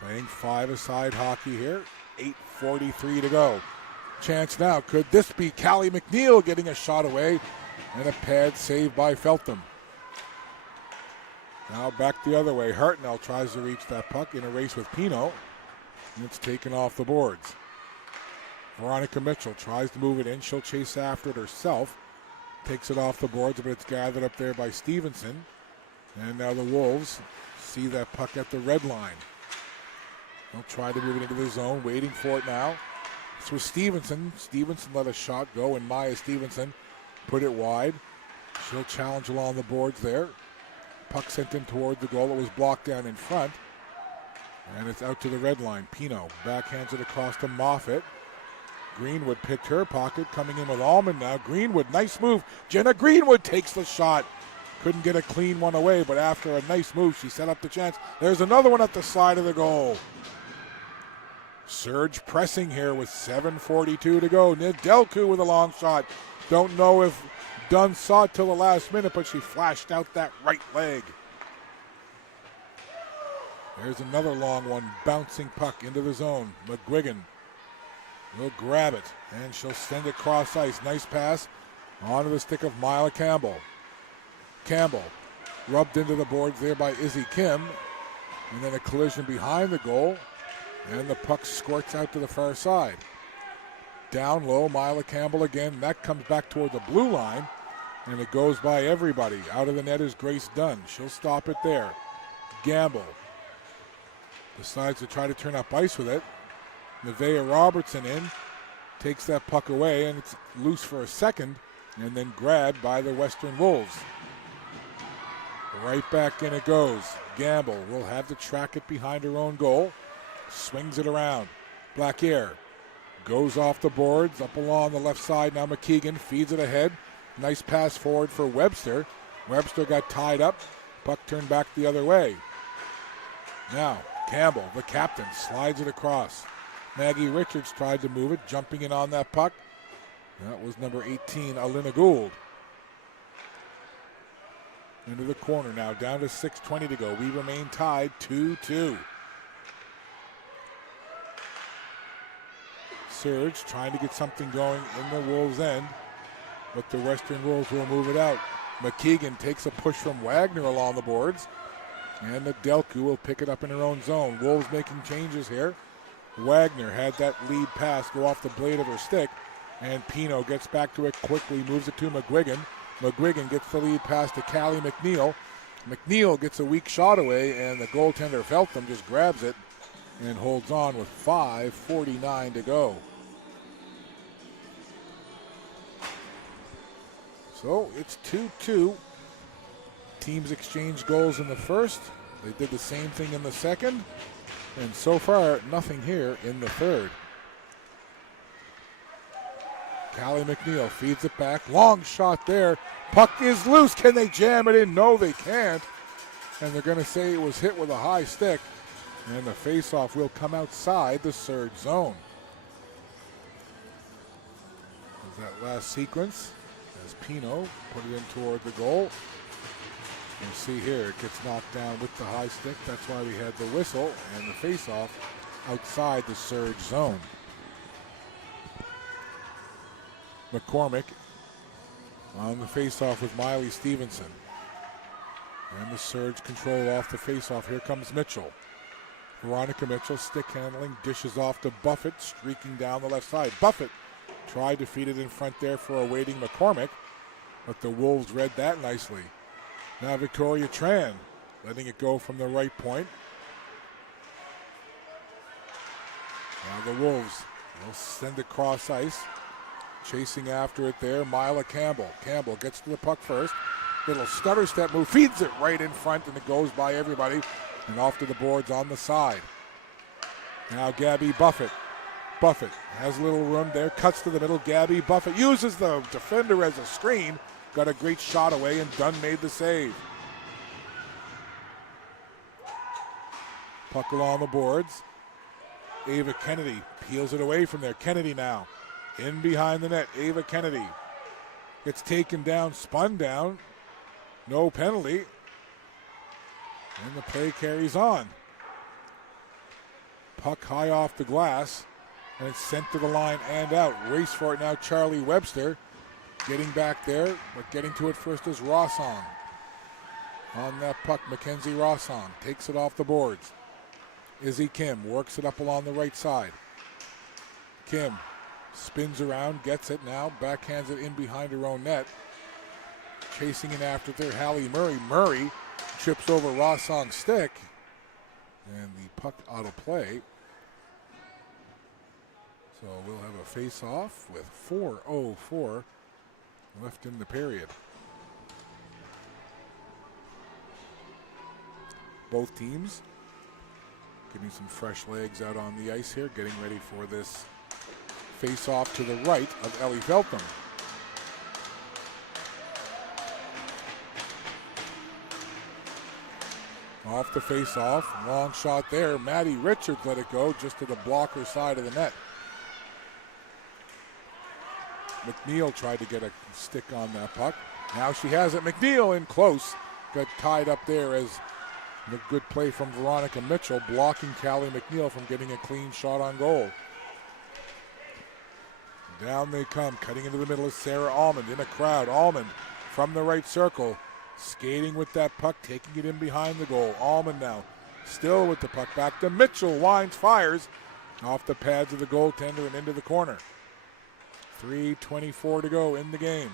Playing 5-a-side hockey here. 8:43 to go. Chance now. Could this be Callie McNeil getting a shot away? And a pad save by Feltham. Now back the other way. Hartnell tries to reach that puck in a race with Pino. And it's taken off the boards. Veronica Mitchell tries to move it in. She'll chase after it herself. Takes it off the boards, but it's gathered up there by Stevenson. And now the Wolves see that puck at the red line. They'll try to move it into the zone, waiting for it now. This was Stevenson. Stevenson let a shot go, and Maya Stevenson put it wide. She'll challenge along the boards there. Puck sent in toward the goal. It was blocked down in front. And it's out to the red line. Pino backhands it across to Moffat. Greenwood picked her pocket, coming in with Allman now. Greenwood, nice move. Jenna Greenwood takes the shot. Couldn't get a clean one away, but after a nice move, she set up the chance. There's another one at the side of the goal. Surge pressing here with 7:42 to go. Nedelku with a long shot. Don't know if Dunn saw it till the last minute, but she flashed out that right leg. There's another long one, bouncing puck into the zone. McGuigan will grab it, and she'll send it cross ice. Nice pass onto the stick of Mila Campbell. Campbell rubbed into the boards there by Izzy Kim, and then a collision behind the goal, and the puck squirts out to the far side. Down low, Mila Campbell again. That comes back toward the blue line, and it goes by everybody. Out of the net is Grace Dunn. She'll stop it there. Gamble decides to try to turn up ice with it. Nevaeh Robertson in, takes that puck away, and it's loose for a second, and then grabbed by the Western Wolves. Right back in it goes. Gamble will have to track it behind her own goal. Swings it around. Blaquier goes off the boards, up along the left side. Now McKeegan feeds it ahead. Nice pass forward for Webster. Webster got tied up. Puck turned back the other way. Now Campbell, the captain, slides it across. Maggie Richards tried to move it, jumping in on that puck. That was number 18, Alina Gould. Into the corner now, down to 6:20 to go. We remain tied 2-2. Surge trying to get something going in the Wolves' end, but the Western Wolves will move it out. McKeegan takes a push from Wagner along the boards, and Nedelku will pick it up in her own zone. Wolves making changes here. Wagner had that lead pass go off the blade of her stick, and Pino gets back to it quickly, moves it to McGuigan. McGuigan gets the lead pass to Callie McNeil. McNeil gets a weak shot away, and the goaltender Feltham just grabs it and holds on with 5:49 to go. So it's 2-2. Teams exchanged goals in the first. They did the same thing in the second. And so far, nothing here in the third. Callie McNeil feeds it back. Long shot there. Puck is loose. Can they jam it in? No, they can't. And they're going to say it was hit with a high stick. And the faceoff will come outside the Surge zone. There's that last sequence as Pino put it in toward the goal. You see here, it gets knocked down with the high stick. That's why we had the whistle and the faceoff outside the Surge zone. McCormick on the faceoff with Miley Stevenson. And the Surge control off the faceoff. Here comes Mitchell. Veronica Mitchell, stick handling, dishes off to Buffett, streaking down the left side. Buffett tried to feed it in front there for a waiting McCormick, but the Wolves read that nicely. Now Victoria Tran letting it go from the right point. Now the Wolves will send it cross ice. Chasing after it there, Mila Campbell. Campbell gets to the puck first. Little stutter step move, feeds it right in front, and it goes by everybody and off to the boards on the side. Now Gabby Buffett. Buffett has a little room there, cuts to the middle. Gabby Buffett uses the defender as a screen. Got a great shot away, and Dunn made the save. Puck along the boards. Ava Kennedy peels it away from there. Kennedy now in behind the net. Ava Kennedy gets taken down, spun down. No penalty. And the play carries on. Puck high off the glass, and it's sent to the line and out. Race for it now, Charlie Webster. Getting back there, but getting to it first is Rosson. On that puck, Mackenzie Rosson takes it off the boards. Izzy Kim works it up along the right side. Kim spins around, gets it now, backhands it in behind her own net. Chasing in after there, Hallie Murray. Murray trips over Rosson's stick, and the puck out of play. So we'll have a face-off with 4:04 left in the period. Both teams getting some fresh legs out on the ice here, getting ready for this face-off to the right of Ellie Feltham. Off the face-off, long shot there. Maddie Richards let it go just to the blocker side of the net. McNeil tried to get a stick on that puck. Now she has it. McNeil in close. Got tied up there as a good play from Veronica Mitchell, blocking Callie McNeil from getting a clean shot on goal. Down they come. Cutting into the middle is Sarah Almond in a crowd. Almond from the right circle. Skating with that puck, taking it in behind the goal. Almond now still with the puck back to Mitchell. Winds, fires off the pads of the goaltender and into the corner. 3:24 to go in the game.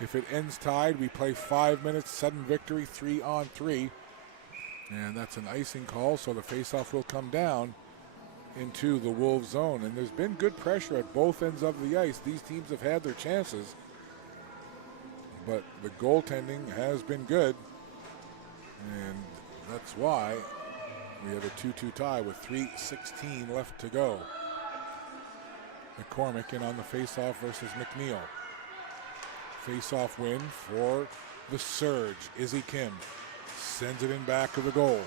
If it ends tied, we play 5 minutes, sudden victory, 3-on-3. And that's an icing call, so the faceoff will come down into the Wolves zone. And there's been good pressure at both ends of the ice. These teams have had their chances, but the goaltending has been good. And that's why we have a 2-2 tie with 3:16 left to go. McCormick in on the faceoff versus McNeil. Faceoff win for the Surge. Izzy Kim sends it in back of the goal.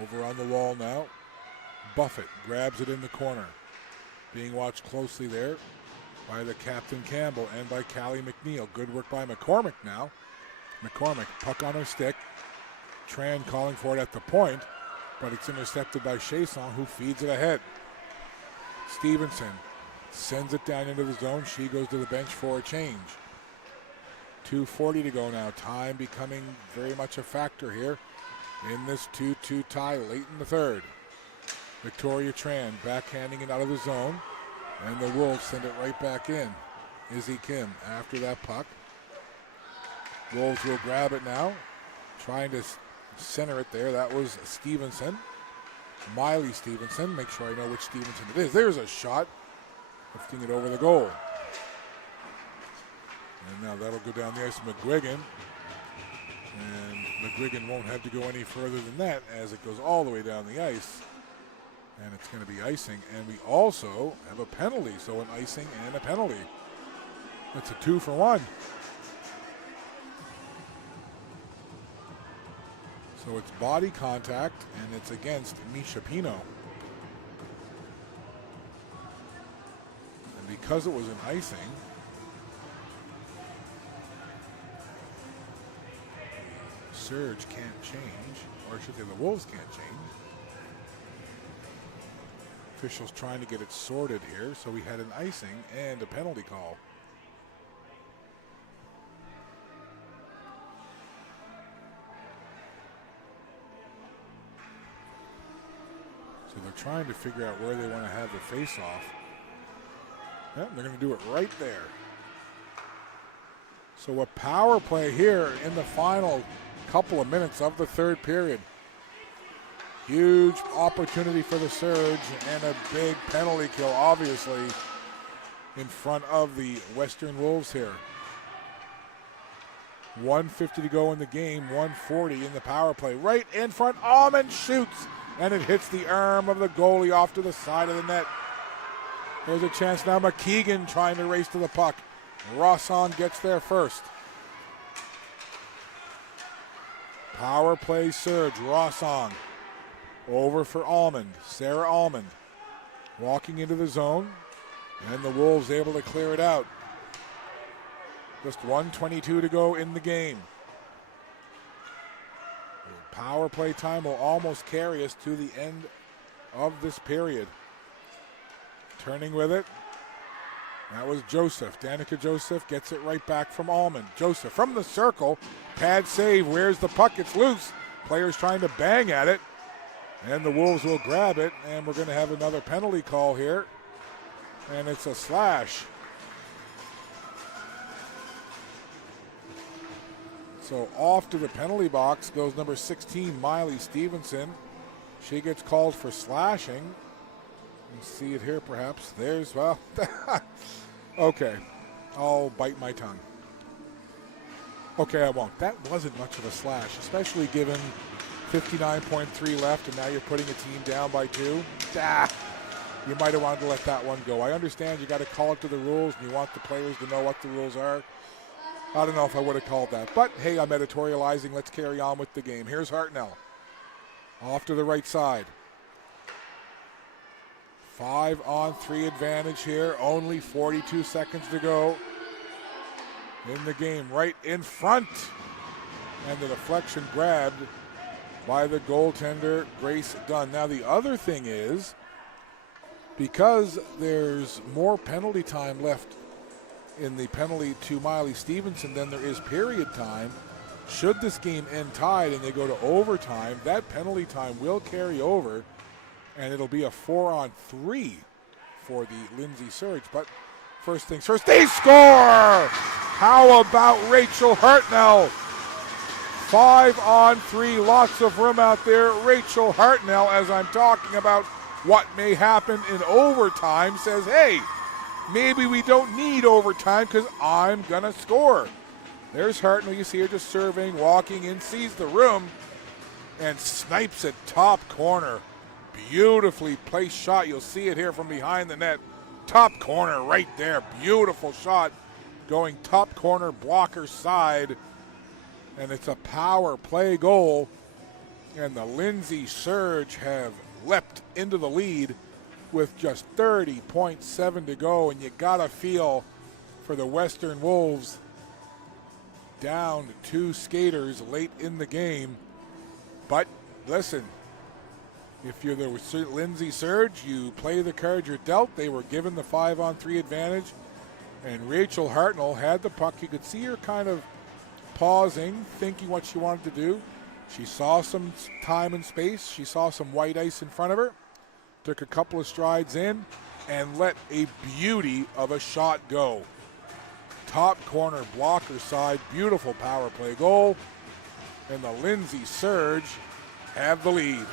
Over on the wall now. Buffett grabs it in the corner. Being watched closely there by the captain Campbell and by Callie McNeil. Good work by McCormick now. McCormick, puck on her stick. Tran calling for it at the point, but it's intercepted by Chason, who feeds it ahead. Stevenson sends it down into the zone. She goes to the bench for a change. 2:40 to go now. Time becoming very much a factor here in this 2-2 tie late in the third. Victoria Tran backhanding it out of the zone, and the Wolves send it right back in. Izzy Kim after that puck. Wolves will grab it now, trying to center it there. That was Stevenson. Miley Stevenson. Make sure I know which Stevenson it is. There's a shot. Lifting it over the goal. And now that'll go down the ice to McGuigan. And McGuigan won't have to go any further than that as it goes all the way down the ice. And it's going to be icing. And we also have a penalty. So an icing and a penalty. That's a 2-for-1. So it's body contact, and it's against Misha Pino. And because it was an icing, Surge can't change, or I should say the Wolves can't change. Officials trying to get it sorted here, so we had an icing and a penalty call. So they're trying to figure out where they want to have the face-off. Yeah, they're going to do it right there. So a power play here in the final couple of minutes of the third period. Huge opportunity for the Surge and a big penalty kill, obviously, in front of the Western Wolves here. 1:50 to go in the game, 1:40 in the power play. Right in front, Almond shoots, and it hits the arm of the goalie off to the side of the net. There's a chance now. McKeegan trying to race to the puck. Rosson gets there first. Power play Surge. Rosson over for Almond. Sarah Almond walking into the zone, and the Wolves able to clear it out. Just 1:22 to go in the game. Power play time will almost carry us to the end of this period. Turning with it. That was Joseph. Danica Joseph gets it right back from Almond. Joseph from the circle. Pad save. Where's the puck? It's loose. Players trying to bang at it. And the Wolves will grab it. And we're going to have another penalty call here. And it's a slash. So off to the penalty box goes number 16, Miley Stevenson. She gets called for slashing. You can see it here perhaps. There's, well, okay. I'll bite my tongue. Okay, I won't. That wasn't much of a slash, especially given 59.3 left, and now you're putting a team down by 2. You might have wanted to let that one go. I understand you got to call it to the rules, and you want the players to know what the rules are. I don't know if I would have called that. But, hey, I'm editorializing. Let's carry on with the game. Here's Hartnell. Off to the right side. 5-on-3 advantage here. Only 42 seconds to go in the game. Right in front. And the deflection grabbed by the goaltender, Grace Dunn. Now, the other thing is, because there's more penalty time left in the penalty to Miley Stevenson than there is period time, should this game end tied and they go to overtime, that penalty time will carry over, and it'll be a 4-on-3 for the Lindsay Surge. But first things first, they score! How about Rachel Hartnell? 5-on-3, lots of room out there. Rachel Hartnell, as I'm talking about what may happen in overtime, says, hey, maybe we don't need overtime because I'm going to score. There's Hartnell. You see her just surveying, walking in, sees the room, and snipes it top corner. Beautifully placed shot. You'll see it here from behind the net. Top corner right there. Beautiful shot going top corner, blocker side. And it's a power play goal. And the Lindsay Surge have leapt into the lead with just 30.7 to go. And you got to feel for the Western Wolves, down 2 skaters late in the game. But listen, if you're the Lindsay Surge, you play the card you're dealt. They were given the 5-on-3 advantage. And Rachel Hartnell had the puck. You could see her kind of pausing, thinking what she wanted to do. She saw some time and space. She saw some white ice in front of her. Took a couple of strides in and let a beauty of a shot go. Top corner, blocker side, beautiful power play goal. And the Lindsay Surge have the lead.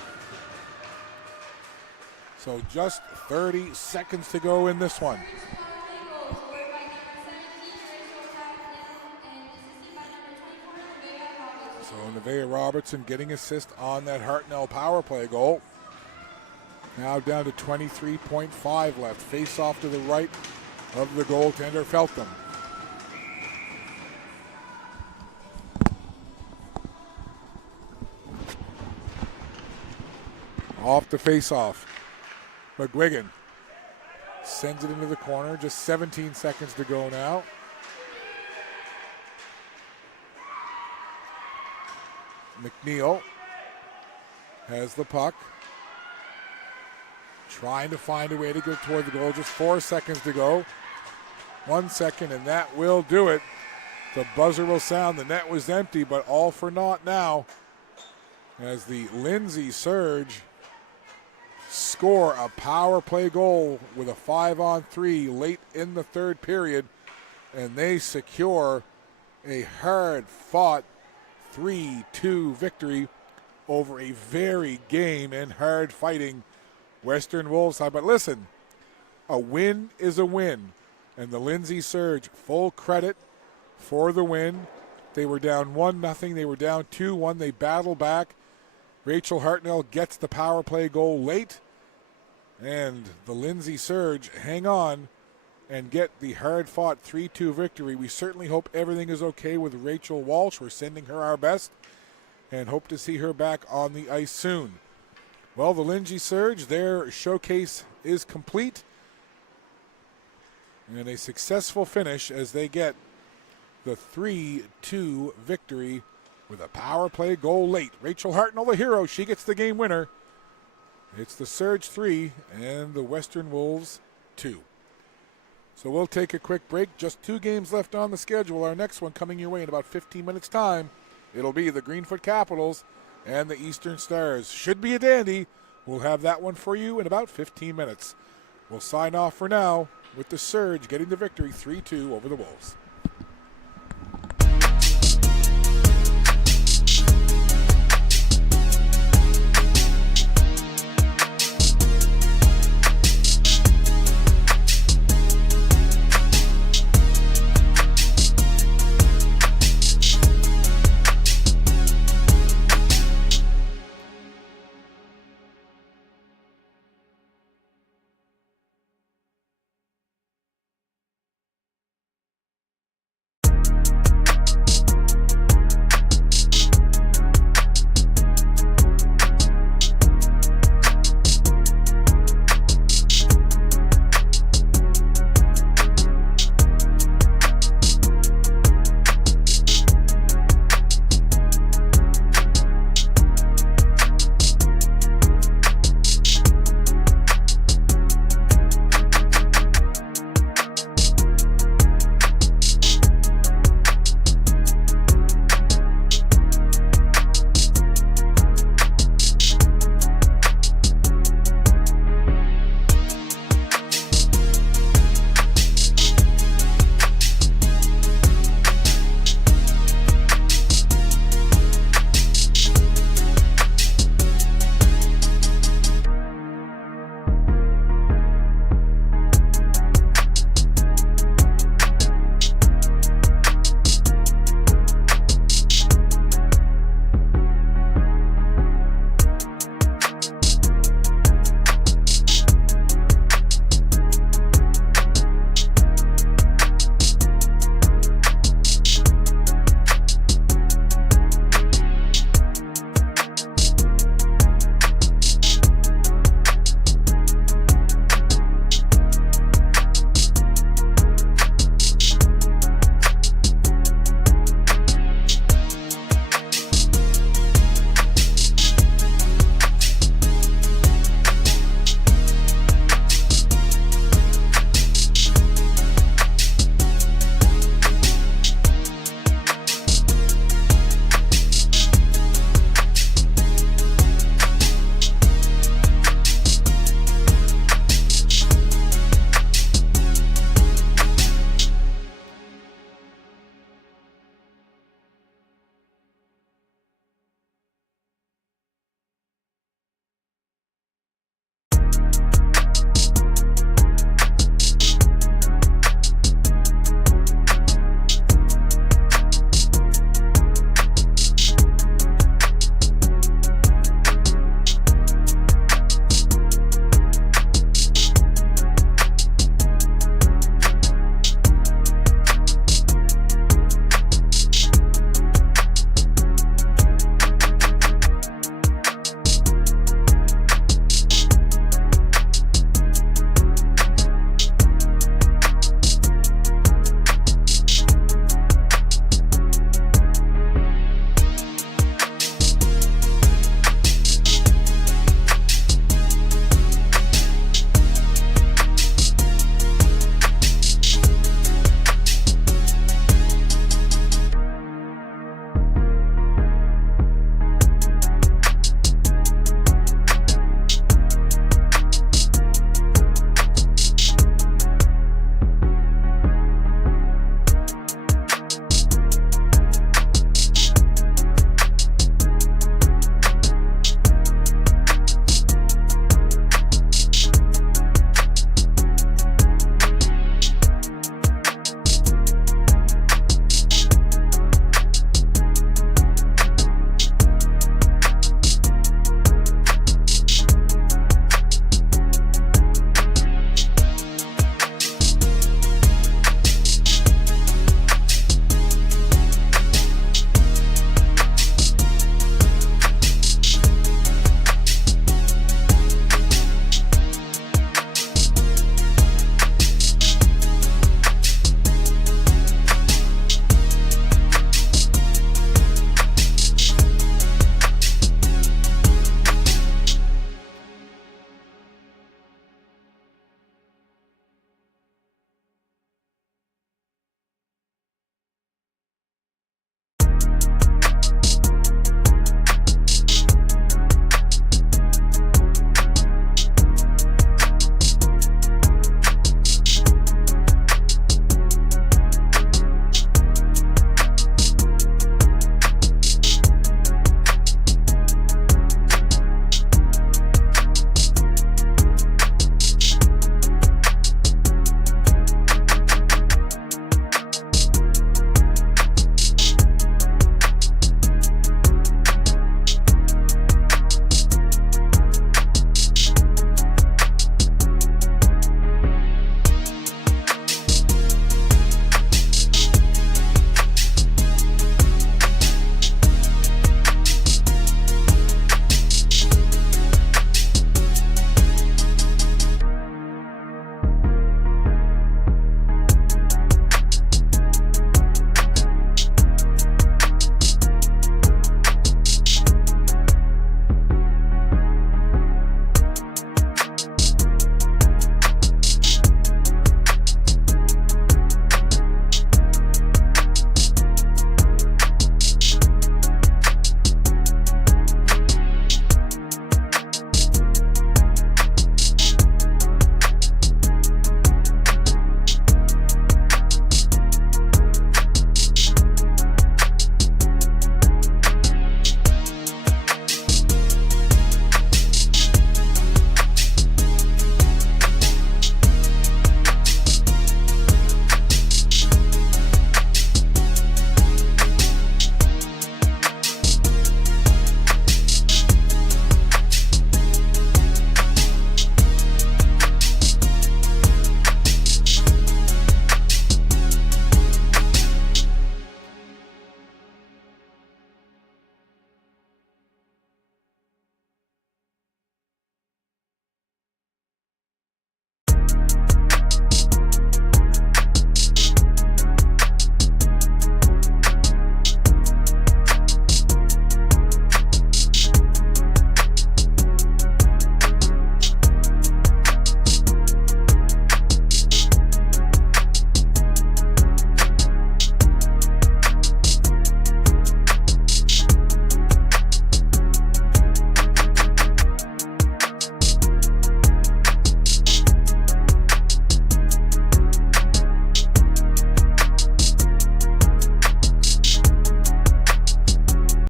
So just 30 seconds to go in this one. So Nevaeh Robertson getting assist on that Hartnell power play goal. Now down to 23.5 left. Face off to the right of the goaltender, Feltham. Off the face-off. McGuigan sends it into the corner. Just 17 seconds to go now. McNeil has the puck. Trying to find a way to get toward the goal. Just 4 seconds to go. 1 second, and that will do it. The buzzer will sound. The net was empty, but all for naught now as the Lindsay Surge score a power play goal with a 5-on-3 late in the third period, and they secure a hard-fought 3-2 victory over a very game and hard-fighting Western Wolves side. But listen, a win is a win, and the Lindsay Surge, full credit for the win. They were down 1-0. They were down 2-1. They battle back. Rachel Hartnell gets the power play goal late, and the Lindsay Surge hang on and get the hard-fought 3-2 victory. We certainly hope everything is okay with Rachel Walsh. We're sending her our best and hope to see her back on the ice soon. Well, the Lindsay Surge, their showcase is complete, and a successful finish as they get the 3-2 victory with a power play goal late. Rachel Hartnell, the hero, she gets the game winner. It's the Surge 3 and the Western Wolves 2. So we'll take a quick break. Just 2 games left on the schedule. Our next one coming your way in about 15 minutes' time. It'll be the Greenfoot Capitals and the Eastern Stars. Should be a dandy. We'll have that one for you in about 15 minutes. We'll sign off for now with the Surge getting the victory 3-2 over the Wolves.